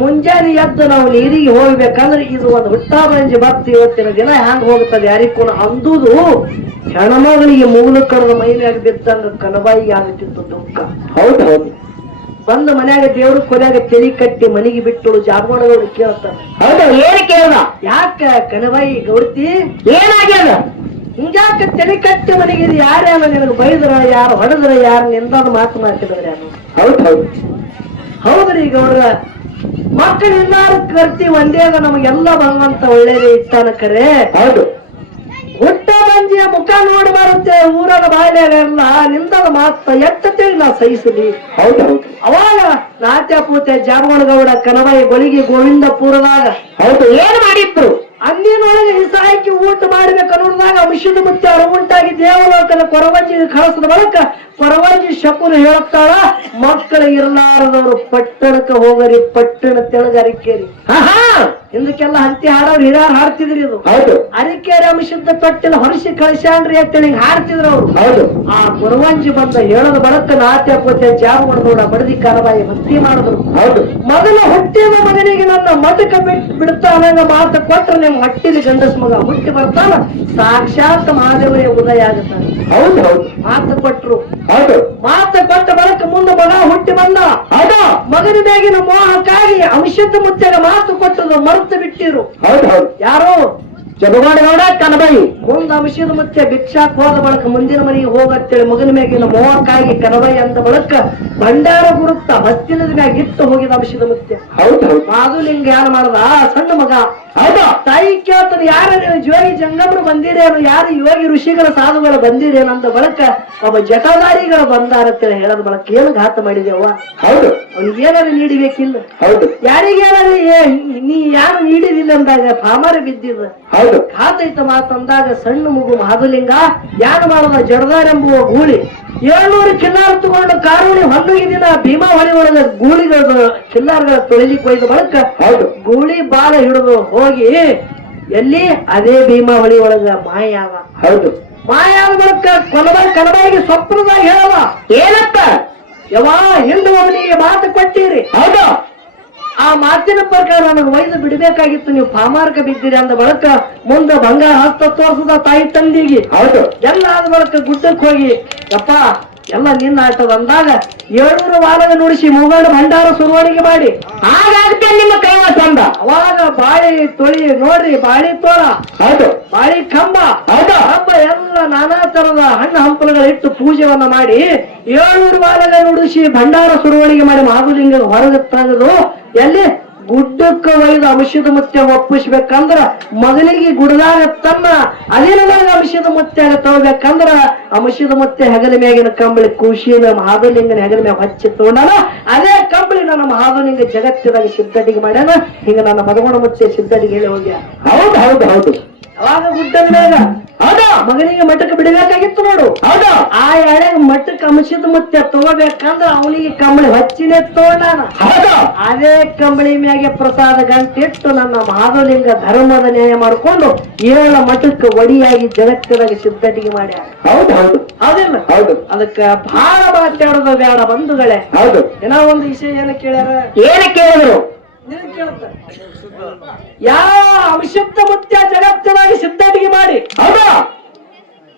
ಮುಂಜಾನೆ ಎದ್ದು ನಾವು ನೀರಿಗೆ ಹೋಗ್ಬೇಕಂದ್ರೆ ಇದು ಒಂದು ಹುಟ್ಟ ಬಂಜಿ ಬತ್ತು ಇವತ್ತಿನ ದಿನ ಹ್ಯಾಂಗ ಹೋಗುತ್ತದೆ ಯಾರಿಗೂ ಅಂದುದು ಹೆಣ್ಮಗಳಿಗೆ ಮೂಲ ಕಡದ ಮೈಮ್ಯಾಗ ಬಿದ್ದಂಗ ಕನಬಾಯಿಗೆ ಆಗುತ್ತಿತ್ತು ದುಃಖ ಹೌದು ಹೌದು ಬಂದ ಮನ್ಯಾಗ ದೇವ್ರ ಕೊನೆಯಾಗ ತೆಲಿ ಕಟ್ಟಿ ಮನೆಗೆ ಬಿಟ್ಟು ಜಾಮೋಡಗೌಡ ಕೇಳ್ತಾನೆ ಹೌದು ಏನ್ ಕೇಳ್ದ ಯಾಕ ಕನಬಾಯಿ ಗೌಡ್ತಿ ಏನಾಗ್ಯದ ಹಿಂಗ್ಯಾಕ ತೆಲಿ ಕಟ್ಟಿ ಮನೆಗೆ ಯಾರ್ಯಾರ ನಿನಗೆ ಬೈದ್ರ ಯಾರು ಹೊಡೆದ್ರ ಯಾರು ನಿಂದಾದ ಮಾತು ಮಾತಿದ್ರೆ ಯಾರು ಹೌದು ಹೌದು ಹೌದ್ರಿ ಗೌಡ್ರ ಮಕ್ಕಳು ಎಲ್ಲಾರು ಕರ್ತಿ ಒಂದೇಗ ನಮಗೆಲ್ಲ ಭಗವಂತ ಒಳ್ಳೇದೇ ಇಟ್ಟಾನ ಕರೆ ಹೌದು ಹುಟ್ಟ ಬಂಜಿಯ ಮುಖ ನೋಡಬಾರಂತೆ ಊರನ ಬಾಯಿಲೆಲ್ಲ ನಿಂದದ ಮಾತ ಎಟ್ಟತ್ತೇಳಿ ನಾ ಸಹಿಸಲಿ ಹೌದು ಹೌದು ಅವಾಗ ನಾಟ್ಯ ಪೂತೆ ಜಾಮಗೌಡ ಕನಬಾಯಿ ಗೊಳಿಗೆ ಗೋವಿಂದಪುರದಾಗ ಹೌದು ಏನ್ ಮಾಡಿದ್ರು ಅಲ್ಲಿ ಹೊಟ್ಟಿನೊಳಗೆ ಹಿಸಾಕಿ ಊಟ ಮಾಡ್ಬೇಕು ಅನ್ನೋದಾಗ ಅಂಶದ ಮುತ್ತೆ ಅರಗುಂಟಾಗಿ ದೇವಲೋಕದ ಕೊರವಂಜಿ ಕಳಿಸಿದ ಬಳಕ ಕೊರವಂಜಿ ಶಕುನ ಹೇಳ್ತಾಳ, ಮಕ್ಕಳ ಇರಲಾರದವರು ಪಟ್ಟಣಕ್ಕೆ ಹೋಗರಿ, ಪಟ್ಟಣ ತೆಳಗ ಅರಿಕೇರಿ. ಹಿಂದಕ್ಕೆಲ್ಲ ಹಂತಿ ಹಾಡವ್ರು ಹಿರಿಯರು ಹಾಡ್ತಿದ್ರಿ. ಇದು ಅರಿಕೇರಿ ಅಂಶದ ತೊಟ್ಟಿನ ಹೊರಸಿ ಕಳಿಸ್ಯಾನ್ರಿ ಅಂತೇಳಿ ಹಾಡ್ತಿದ್ರು ಅವ್ರು. ಆ ಕೊರವಂಜಿ ಬಂದ ಹೇಳದ ಬಳಕ ನಾಟ್ಯ ಕೋತೆ ಜಾಬಗೌಡ ಬಡದಿ ಕಾರವಾಯಿ ಭಕ್ತಿ ಮಾಡಿದ್ರು. ಮೊದಲ ಹುಟ್ಟಿದ ಮಗನಿಗೆ ನನ್ನ ಮಠಕ ಬಿಡ್ತಾ ಅನ್ನಂಗ ಮಾತು ಕೊಟ್ರೆ ನಿಮ್ ಹಟ್ಟಿದ ಗಂಡಸ ಮಗ ಹುಟ್ಟಿ ಬರ್ತಾನ, ಸಾಕ್ಷಾತ್ ಮಹಾದೇವರೇ ಉದಯ ಆಗುತ್ತಾನೆ. ಮಾತು ಕೊಟ್ರು. ಮಾತು ಕೊಟ್ಟ ಬಳಕ ಮುಂದೆ ಮಗ ಹುಟ್ಟಿ ಬಂದ. ಮಗನ ಬೇಗಿನ ಮೋಹಕ್ಕಾಗಿ ಅಂಶದ ಮುತ್ತೆಗ ಮಾತು ಕೊಟ್ಟದು ಮರೆತು ಬಿಟ್ಟಿರು. ಯಾರು? ಜಗವಾಡಗೌಡ ಕನಬಾಯಿ. ಮುಂದ ಅಂಶದ ಮುತ್ತೆ ಭಿಕ್ಷಾಕ್ ಹೋದ ಬಳಕ ಮುಂದಿನ ಮನೆಗೆ ಹೋಗತ್ತೇಳಿ ಮಗನ ಮ್ಯಾಗಿನ ಮೋಹಕ್ಕಾಗಿ ಕನಬಾಯಿ ಅಂತ ಬಳಕ ಭಂಡಾರ ಗುರುತ್ತ ಹಸ್ತಿಲದ ಮ್ಯಾಗ ಇಟ್ಟು ಹೋಗಿದ ಅಂಶದ ಮುತ್ತೆ. ಮಾಧುಲಿಂಗ ಯಾರು ಮಾಡದ? ಸಣ್ಣ ಮಗ. ತಾಯಿ ಕೇಳ್ತಾನೆ, ಯಾರ ಜೋಗಿ ಜಂಗಮರು ಬಂದಿರೇನು, ಯಾರು ಯೋಗಿ ಋಷಿಗಳ ಸಾಧುಗಳು ಬಂದಿರೇನು ಅಂದ ಬಳಕ ಒಬ್ಬ ಜಟದಾರಿಗಳು ಬಂದಾರತ್ತೇಳಿ ಹೇಳದ ಬಳಕ ಏನು ಘಾತ ಮಾಡಿದೇವ? ಅವ್ನಿಗೆ ಏನಾರು ನೀಡಿಬೇಕಿಲ್ಲ. ಯಾರಿಗೇನಾರು ನೀ ಯಾರು ನೀಡಿದಿಲ್ಲ ಅಂದಾಗ ಪಾಮಾರ ಬಿದ್ದಿದ. ಘಾತೈತ ಮಾತಂದಾಗ ಸಣ್ಣ ಮಗು ಮಾಧುಲಿಂಗ ಯಾರು ಮಾಡದ ಜಡದಾರೆಂಬುವ ಗೂಳಿ 700 ಕಿಲ್ಲಾರ್ ತಗೊಂಡು ಕಾರುಣಿ ಹೊಂದಿಗೆ ದಿನ ಭೀಮಾ ಹೊಳಿ ಒಳಗ ಗೂಳಿಗಳ ಕಿಲ್ಲಾರ್ಗಳ ತೊಳಿಲಿಕ್ಕೆ ಒಯ್ದ ಬಳಕ ಗೂಳಿ ಬಾಲ ಹಿಡಿದು ಹೋಗಿ ಎಲ್ಲಿ ಅದೇ ಭೀಮಾ ಹೊಳಿ ಒಳಗ ಮಾಯಾವ. ಮಾಯಾದ ಬಳಕ ಕನಬಾಯಿಗೆ ಸ್ವಪ್ನದಾಗ ಹೇಳವ, ಏನಪ್ಪ ಯವಾ ಹಿಂಡು ಅವನಿಗೆ ಮಾತು ಕೊಟ್ಟಿರಿ. ಆ ಮಾತಿನ ಪ್ರಕಾರ ನನಗೆ ಒಯ್ದು ಬಿಡಬೇಕಾಗಿತ್ತು, ನೀವು ಪಾಮಾರ್ಕ ಬಿದ್ದೀರಿ ಅಂದ ಬಳಕ ಮುಂದೆ ಬಂಗಾರ ಹಸ್ತ ತೋರ್ಸದ ತಾಯಿ ತಂದಿಗೆ. ಎಲ್ಲ ಆದ ಬಳಕ ಗುಡ್ಡಕ್ಕೆ ಹೋಗಿ ಯಪ್ಪ ಎಲ್ಲ ನಿನ್ನ ಆಟದ ಅಂದಾಗ 700 ವಾಲಗ ನುಡಿಸಿ ಮುಗಂಡು ಭಂಡಾರ ಸುರುವಣಿಗೆ ಮಾಡಿ ಹಾಗಾಗುತ್ತೆ ನಿಮ್ಮ ಕೈವಾಸ ಅಂದ. ಅವಾಗ ಬಾಳಿ ತೊಳಿ ನೋಡ್ರಿ, ಬಾಳಿ ತೋಳ, ಬಾಳಿ ಕಂಬ ಎಲ್ಲ ನಾನಾ ತರದ ಹಣ್ಣು ಹಂಪಲುಗಳ ಇಟ್ಟು ಪೂಜೆವನ್ನ ಮಾಡಿ 700 ವಾಲಗ ನುಡಿಸಿ ಭಂಡಾರ ಸುರುವಣಿಗೆ ಮಾಡಿ ಮಾಧುಲಿಂಗ ಹೊರಗೆ ತೆಗೆದು ಎಲ್ಲಿ ಗುಡ್ಡಕ್ಕ ಒಯ್ದು ಅಂಶದ ಮುತ್ತೆ ಒಪ್ಪಿಸ್ಬೇಕಂದ್ರ ಮಗನಿಗೆ ಗುಡದಾಗ ತನ್ನ ಅದಿನದಾಗ ಅಂಶದ ಮುತ್ತೆ ತಗೋಬೇಕಂದ್ರ ಅಂಶದ ಮುತ್ತೆ ಹೆಗಲ ಮ್ಯಾಗಿನ ಕಂಬಳಿ ಖುಷಿನ ಮಹಾಬಲಿಂಗನ ಹೆಗಲ ಮ್ಯಾಗ ಹಚ್ಚಿ ತಗೊಂಡಾನ. ಅದೇ ಕಂಬಳಿ ನನ್ನ ಮಹಾಬಲಿಂಗ ಜಗತ್ತಿನಾಗ ಸಿದ್ಧಟಿಗೆ ಮಾಡ್ಯಾನ. ಹಿಂಗ ನನ್ನ ಮದಗೋಣ ಮುತ್ತೆ ಸಿದ್ಧಟಿಗೆ ಹೇಳಿ ಹೋಗ್ಯ. ಅವಾಗ ಗುಡ್ಡದ ಮ್ಯಾಗ ಮಗನಿಗೆ ಮಠಕ್ಕೆ ಬಿಡಬೇಕಾಗಿತ್ತು ನೋಡು. ಆ ಎಳೆ ಮಠಕ್ಕೆ ಅಂಶದ ಮುತ್ತೆ ತಗೋಬೇಕಂದ್ರ ಅವನಿಗೆ ಕಂಬಳಿ ಹಚ್ಚಿನೇ ತಗೊಂಡಾನ. ಅದೇ ಕಂಬಳಿ ಮ್ಯಾಗೆ ಪ್ರಸಾದ ಗಂಟಿಟ್ಟು ನನ್ನ ಮಹಾಬಲಿಂಗ ಧರ್ಮದ ನ್ಯಾಯ ಮಾಡ್ಕೊಂಡು 7 ಮಠಕ್ಕೆ ಒಡಿಯಾಗಿ ಜಗತ್ತಿನಾಗ ಸಿದ್ಧಟಿಗೆ ಮಾಡ್ಯಾರ. ಹೌದಿಲ್ಲ? ಅದಕ್ಕ ಬಹಳ ಮಾತಾಡೋದು ಬೇಡ ಬಂಧುಗಳೇ. ಏನೋ ಒಂದು ವಿಷಯ ಏನ ಕೇಳ್ಯಾರ? ಏನ ಕೇಳಿದ್ರು? ಯಾವ ಅಂಶದ ಮುತ್ಯ ಜಗತ್ತಿನಾಗಿ ಸಿದ್ಧಟಿಗೆ ಮಾಡಿ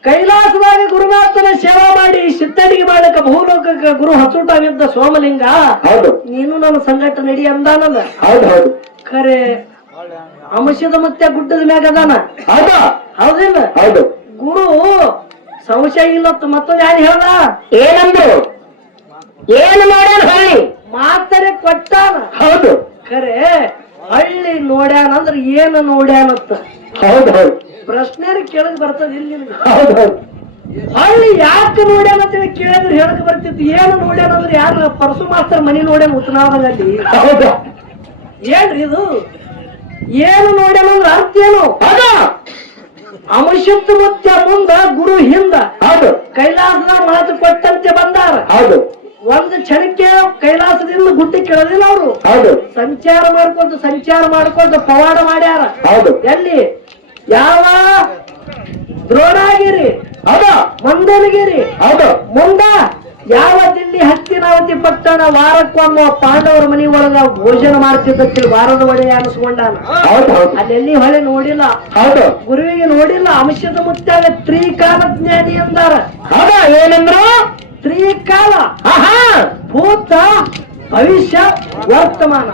ಕೈಲಾಸದಾಗ ಗುರುನಾಥನ ಸೇವಾ ಮಾಡಿ ಸಿದ್ಧಟಿಗೆ ಮಾಡಕ ಭೂಲೋಕಕ್ಕೆ ಗುರು ಹಸುಟಾಗಿದ್ದ ಸೋಮಲಿಂಗ ನೀನು ನನ್ನ ಸಂಘಟ ನಡಿ ಅಂದಾನಲ್ಲ. ಖರೆ ಅಂಶದ ಮುತ್ಯ ಗುಡ್ಡದ ಮ್ಯಾಗ ಅದಾನ. ಹೌದಿಲ್ಲ? ಗುರು ಸಂಶಯ ಇಲ್ಲ ಮತ್ತೊಂದು ಯಾರು ಹೇಳ್ದ? ಏನಂದ್ರು? ಏನು ಮಾಡ್ಯಾನ? ಹೇಳಿ ಮಾತರೆ ಕೊಟ್ಟಾನ. ಖರೆ ಹಳ್ಳಿ ನೋಡ್ಯಾನಂದ್ರ ಏನು ನೋಡ್ಯಾನತ್ತ ಪ್ರಶ್ನೆ ಕೇಳಕ್ ಬರ್ತದ ಇಲ್ಲಿ. ಹಳ್ಳಿ ಯಾಕೆ ನೋಡ್ಯಾನಂತ ಕೇಳಿದ್ರೆ ಹೇಳಕ್ ಬರ್ತಿತ್ತು. ಏನು ನೋಡ್ಯಾನಂದ್ರ ಯಾರು ಪರಸು ಮಾಸ್ತರ್ ಮನಿ ನೋಡ್ಯಾನ ಉತ್ತನಾದಲ್ಲಿ. ಏನ್ರಿ ಇದು? ಏನು ನೋಡ್ಯಾನಂದ್ರ ಅರ್ಥ ಏನು? ಅಂಶದ ಮುತ್ಯ ಮುಂದ ಗುರು ಹಿಂದ ಕೈಲಾಸದ ಮಾತು ಕೊಟ್ಟಂತೆ ಬಂದಾರ. ಒಂದು ಕ್ಷಣಕ್ಕೆ ಕೈಲಾಸದಿಂದ ಗುಡ್ಡಿ ಕೆಳದಿಲ್ಲ ಅವರು ಸಂಚಾರ ಮಾಡ್ಕೊಂಡು ಪವಾಡ ಮಾಡ್ಯಾರ. ಎಲ್ಲಿ? ಯಾವ ದ್ರೋಣಗಿರಿ, ಮಂದನಗಿರಿ, ಮುಂದ ಯಾವ ದಿಲ್ಲಿ ಹತ್ತಿನಾವತಿ ಪಟ್ಟಣ ವಾರಕ್ಕೊಮ್ಮ ಪಾಂಡವರ ಮನಿ ಒಳಗ ಭೋಜನ ಮಾಡ್ತಿದ್ದ ವಾರದ ಒಡೆ ಅನಿಸ್ಕೊಂಡಾನ. ಅಲ್ಲೆಲ್ಲಿ ಹೊಳೆ ನೋಡಿಲ್ಲ, ಗುರುವಿಗೆ ನೋಡಿಲ್ಲ. ಅಂಶದ ಮುತ್ತಾಗ ತ್ರಿಕಾಲ ಜ್ಞಾನಿ ಅಂದಾರ. ಏನಂದ್ರು? ತ್ರಿಕಾಲ, ಭೂತ, ಭವಿಷ್ಯ, ವರ್ತಮಾನ.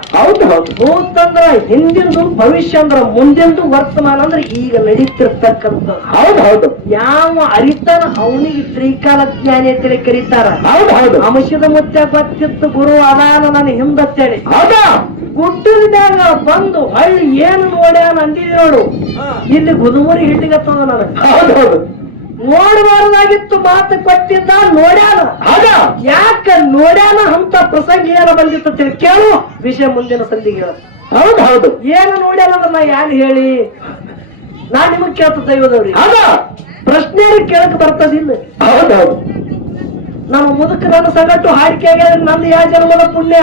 ಭೂತ ಅಂದ್ರ ಹಿಂದಿಂದು, ಭವಿಷ್ಯ ಅಂದ್ರ ಮುಂದಿಂದು, ವರ್ತಮಾನ ಅಂದ್ರ ಈಗ ನಡೀತಿರ್ತಕ್ಕಂಥ. ಯಾವ ಅರಿತಾನ ಅವನಿಗೆ ತ್ರಿಕಾಲ ಜ್ಞಾನಿ ಅಂತೇಳಿ ಕರೀತಾರ. ಅಂಶದ ಮುತ್ತೆ ಗೊತ್ತಿತ್ತು ಗುರು ಅದಾನ ನನ್ನ ಹಿಂದತ್ತೇಳಿ. ಗುಡ್ಡದ ಮ್ಯಾಗ ಬಂದು ಹಳ್ಳಿ ಏನು ನೋಡ್ಯಾನ ಅಂದಿದೆ ನೋಡು. ಇಲ್ಲಿ ಗುದುಮುರಿ ಹಿಟ್ಟಿಗತ್ತದ ನನಗೆ. ನೋಡಬಾರ್ದಾಗಿತ್ತು ಮಾತು ಕೊಟ್ಟಿದ್ದ, ನೋಡ್ಯಾನ. ಯಾಕ ನೋಡ್ಯಾನ ಅಂತ ಪ್ರಸಂಗ ಏನ ಬಂದಿತ್ತು ಕೇಳು. ವಿಷಯ ಮುಂದಿನ ಸಂದಿಗೆ ಹೇಳ. ಏನು ನೋಡ್ಯಾನ ನಾ ಯಾರು ಹೇಳಿ? ನಾ ನಿಮಗ್ ಕೇಳ್ತ ದೈವದವ್ರಿ ಹೌದ ಪ್ರಶ್ನೆ ಕೇಳಕ್ ಬರ್ತದಿಲ್ಲ. ಹೌದೌದು ನಮ್ಮ ಮುದುಕ ನನ್ನ ಸಂಗಟ್ಟು ಹಾಡಿಕೆ ನಂದು ಯಾವ ಜನ್ಮದ ಪುಣ್ಯ.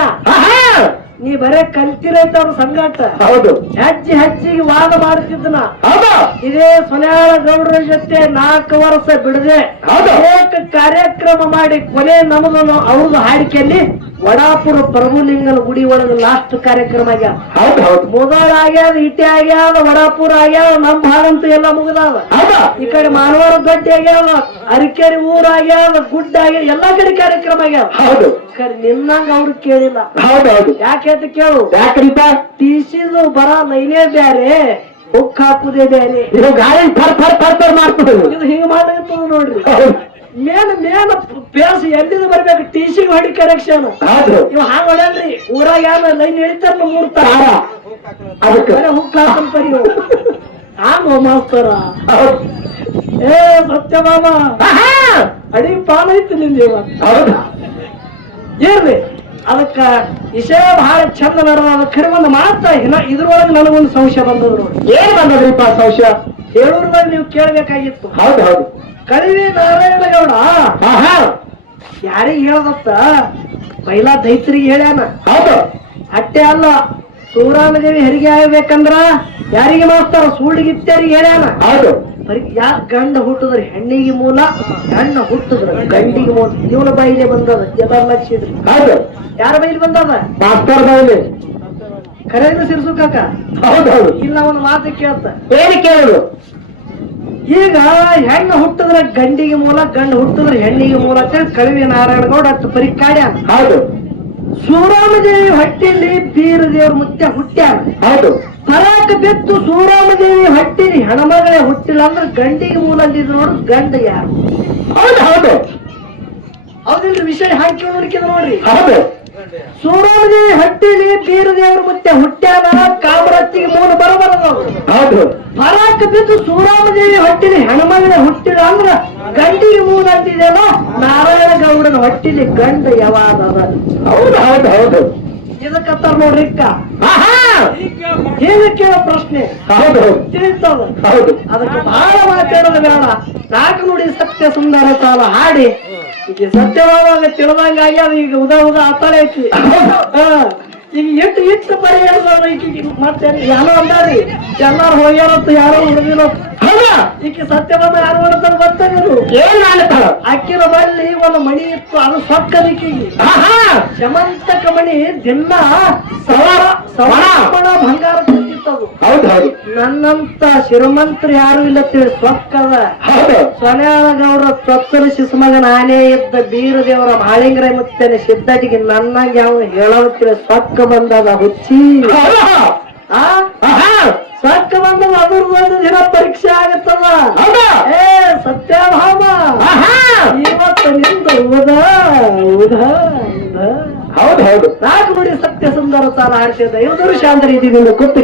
ನೀ ಬರೇ ಕಲ್ತಿರೈತ ಅವ್ರ ಸಂಗಾಟ. ಹೌದು ಹೆಚ್ಚಿಗೆ ವಾದ ಮಾಡ್ತಿದ್ದನ. ಹೌದು ಇದೇ ಸೊನ್ಯಾಳ ಗೌಡ್ರ ಜೊತೆ 4 ವರ್ಷ ಬಿಡದೆ ಅನೇಕ ಕಾರ್ಯಕ್ರಮ ಮಾಡಿ ಕೊನೆ ನಮ್ಮದು ಅವ್ರದ್ದು ಹಾಡಿಕೆಯಲ್ಲಿ ವಡಾಪುರ ಪ್ರಭುಲಿಂಗನ ಗುಡಿ ಒಳಗ ಲಾಸ್ಟ್ ಕಾರ್ಯಕ್ರಮ ಆಗ್ಯಾವ. ಹೌದು ಹೌದು ಮುದಳ ಆಗ್ಯಾದ, ಇಟೆ ಆಗ್ಯಾದ, ವಡಾಪುರ ಆಗ್ಯಾವ, ನಮ್ ಭಾಗಂತೂ ಎಲ್ಲ ಮುಗಿದಾವ. ಈ ಕಡೆ ಮಾನವರ ಗಡ್ಡೆ ಆಗ್ಯಾವ, ಅರಿಕೆರೆ ಊರ ಆಗ್ಯಾವ, ಗುಡ್ಡ ಆಗ್ಯಾವ, ಎಲ್ಲಾ ಕಡೆ ಕಾರ್ಯಕ್ರಮ ಆಗ್ಯಾವ. ಹೌದು ನಿನ್ನಂಗ ಅವ್ರು ಕೇಳಿಲ್ಲ. ಹೌದೌದು ಯಾಕೆ ಅಂತ ಕೇಳು. ಯಾಕ್ರಿಪ ತೀಸಿದು ಬರ ಲೈನೇ ಬ್ಯಾರೆ, ಹುಕ್ ಹಾಕುದೇ ಬ್ಯಾರೆ. ಇದು ಗಾಳಿ ಫರ್ ಫರ್ ಫರ್ ಫರ್ ಮಾಡ್ತದೆ. ಇದು ಹಿಂಗ ಮಾಡಿರ್ತದ ನೋಡ್ರಿ. ಮೇನ ಪೇಸ್ ಎಲ್ಲಿಂದ ಬರ್ಬೇಕು, ಟಿಸಿಗೆ ಹೊಡಿ ಕರೆಕ್ಷನ್. ಇವ್ ಹಾಂಗ ಹೊಡ್ಯಾನ್ರಿ. ಊರಾಗ ಯಾವ ಲೈನ್ ಹೇಳ್ತಾರ 3 ತಾರ ಅದಕ್ಕೆ ಹುಕ್ ಹಾಕಂತಾರಿ. ಆಮ ಮಾಸ್ತರ ಏ ಸತ್ಯಭಾಮ ಅಡಿ ಪಾಲ ಐತಿ ನಿಂದ ಏನ್ರಿ. ಅದಕ್ಕ ವಿಷಯ ಬಹಳ ಚಂದ ನಡೆದ. ಖರೆ ಒಂದು ಮಾತ ಇದ್ರೊಳಗೆ ನನಗೊಂದು ಸಂಶಯ ಬಂದದ ನೋಡಿ. ಏನ್ ಬಂದದ್ರಿಪ್ಪ ಸಂಶಯ? ಹೇಳೂರ್ದಾಗ ನೀವು ಕೇಳ್ಬೇಕಾಗಿತ್ತು. ಹೌದು ಹೌದು ಕಳಿವಿ ನಾರಾಯಣಗೌಡ ಯಾರಿಗ ಹೇಳದತ್ತ ಪೈಲಾ ದೈತ್ರಿಗೆ ಹೇಳ್ಯಾನ. ಹೌದು ಅಟ್ಟೆ ಅಲ್ಲ, ಸೂರಾಮದೇವಿ ಹೆರಿಗೆ ಆಗ್ಬೇಕಂದ್ರ ಯಾರಿಗೆ ಮಾಸ್ತಾರ ಸೂಳಿಗಿತ್ತರಿಗೆ ಹೇಳ್ಯಾನ. ಹೌದು ಯಾಕೆ ಗಂಡ ಹುಟ್ಟಿದ್ರಿ ಹೆಣ್ಣಿಗೆ ಮೂಲ, ಹೆಣ್ಣ ಹುಟ್ಟಿದ್ರ ಗಂಡಿಗೆ ಮೂಲ. ಇವನ ಬೈಲೆ ಬಂದದ ಲಕ್ಷಿದ್ರಿ. ಹೌದು ಯಾರ ಬೈಲಿ ಬಂದದ? ಮಾಸ್ತರ್ ಬೈಲಿ. ಕರೆಯನ್ನು ಸಿರ್ಸು ಕಾಕ. ಹೌದೌದು ಇಲ್ಲ ಒಂದು ಮಾತು ಕೇಳ್ತ. ಏನು ಕೇಳುದು? ಈಗ ಹೆಣ್ಣು ಹುಟ್ಟಿದ್ರೆ ಗಂಡಿಗೆ ಮೂಲ, ಗಂಡು ಹುಟ್ಟಿದ್ರೆ ಹೆಣ್ಣಿಗೆ ಮೂಲ ಅಂತೇಳಿ ಕಳಿವಿ ನಾರಾಯಣಗೌಡ ಅಷ್ಟು ಬರೀ ಕಾಡ್ಯಾನ. ಹೌದು ಸೂರಾಮದೇವಿ ಹೊಟ್ಟಿಲಿ ಬೀರ ದೇವ್ರ ಮುತ್ತೆ ಹುಟ್ಟ್ಯಾನ. ಹೌದು ಪರಾಕ ಬಿತ್ತು ಸೂರಾಮದೇವಿ ಹೊಟ್ಟಿಲಿ ಹೆಣ್ಮಗಳೇ ಹುಟ್ಟಿಲ್ಲ ಅಂದ್ರೆ ಗಂಡಿಗೆ ಮೂಲ ಅಂದಿದ್ರು ನೋಡು. ಗಂಡ ಯಾರು? ಹೌದು ಹೌದು ಹೌದಿಲ್ರಿ. ವಿಷಯ ಹಾಕಿ ನೋಡ್ಕಿದ ನೋಡ್ರಿ. ಹೌದು ಸೂರಾಮದೇವಿ ಹೊಟ್ಟಿಲಿ ಬೀರ ದೇವ್ರ ಮುತ್ತೆ ಹುಟ್ಟ್ಯಾನ. ಕಾಮರತ್ತಿಗೆ ಮೂಲ ಬರಬಾರದವ್ರು. ಹೌದು ಪರಾಕ ಬಿದ್ದು ಸೂರಾಮದೇವಿ ಹೊಟ್ಟಿಲಿ ಹೆಣ್ಮಗಳೇ ಹುಟ್ಟಿಲ್ಲ ಅಂದ್ರ ಗಂಡಿಗೆ ಮೂಲ ಅಂತಿದೆಯಲ್ಲ. ನಾರಾಯಣ ಗೌಡನ ಹೊಟ್ಟಿಲಿ ಗಂಡ ಯಾವಾಗ? ಹೌದು ಹೌದು ಹೌದು ಇದಕ್ಕತ್ತಾರ ನೋಡ್ರಿ. ಹೇಗೆ ಕೇಳೋ ಪ್ರಶ್ನೆ ಹೌದು ತಿಳಿತದ. ಹೌದು ಅದಕ್ಕೆ ಬಹಳ ಮಾತಾಡೋದು ಬೇಡ. 4 ನುಡಿ ಸತ್ಯ ಸುಂದರ ಸಾಲ ಹಾಡಿ ಈಗ ಸತ್ಯವಾದಾಗ ತಿಳಿದಂಗ ಆಗ್ಯಾದ. ಈಗ ಉದಾ ಆತಾಳೆ ಐತಿ. ಈಗ ಇಟ್ಟು ಬರೀ ಈಗ ಮತ್ತೆ ಯಾರೋ ಅಂದಾರಿ ಎಲ್ಲಾರು ಹೋಗ್ಯಾರತ್ತು, ಯಾರೋ ಹುಡುಗಿರೋ. ಈಕೆ ಸತ್ಯವಾದ ಯಾರು ಮಾಡ್ತಾರ ಬರ್ತಾರು. ಏನ್ ಮಾಡ್ತಾರ? ಅಕ್ಕಿನ ಬಲ್ಲಿ ಒಂದು ಮಣಿ ಇತ್ತು, ಅದು ಸೊಕ್ಕದಿಕ್ಕಿಗೆ ಶಮಂತಕ ಮಣಿ ದಿನ ಸವಣ ಬಂಗಾರ ತಿಂತಿತ್ತದು. ಹೌದು ಹೌದು ನನ್ನಂತ ಶ್ರೀಮಂತರು ಯಾರು ಇಲ್ಲ ತಿಳಿ ಸೊಕ್ಕದ. ಸೊನ್ಯಾಳಗೌಡ ಸೊಕ್ಕನ ಶಿಶುಮಗ ನಾನೇ ಇದ್ದ ಬೀರ ದೇವರ ಮಾಳಿಂಗರ ಮುತ್ತೇನೆ ಸಿದ್ಧಟಿಗೆ ನನ್ನಂಗ ಯಾವ ಹೇಳೋತ್ತಿರ ಸೊಕ್ಕ ಬಂದದ ಹುಚ್ಚಿ. ಸೊಕ್ಕ ಬಂದದ ಅದ್ರ ಒಂದು ದಿನ ಪರೀಕ್ಷೆ ಆಗತ್ತದ. ಏ ಸತ್ಯಭಾಮ ಇವತ್ತು ನಿಂದು ಹೌದು ಹೌದು 4 ನುಡಿ ಸತ್ಯ ಸುಂದರ ಸಾಲ ಹಾಡ್ತಿದ್ದ. 5 ವರ್ಷ ಅಂದ್ರೆ ಇದೀನಿ ಕೂತು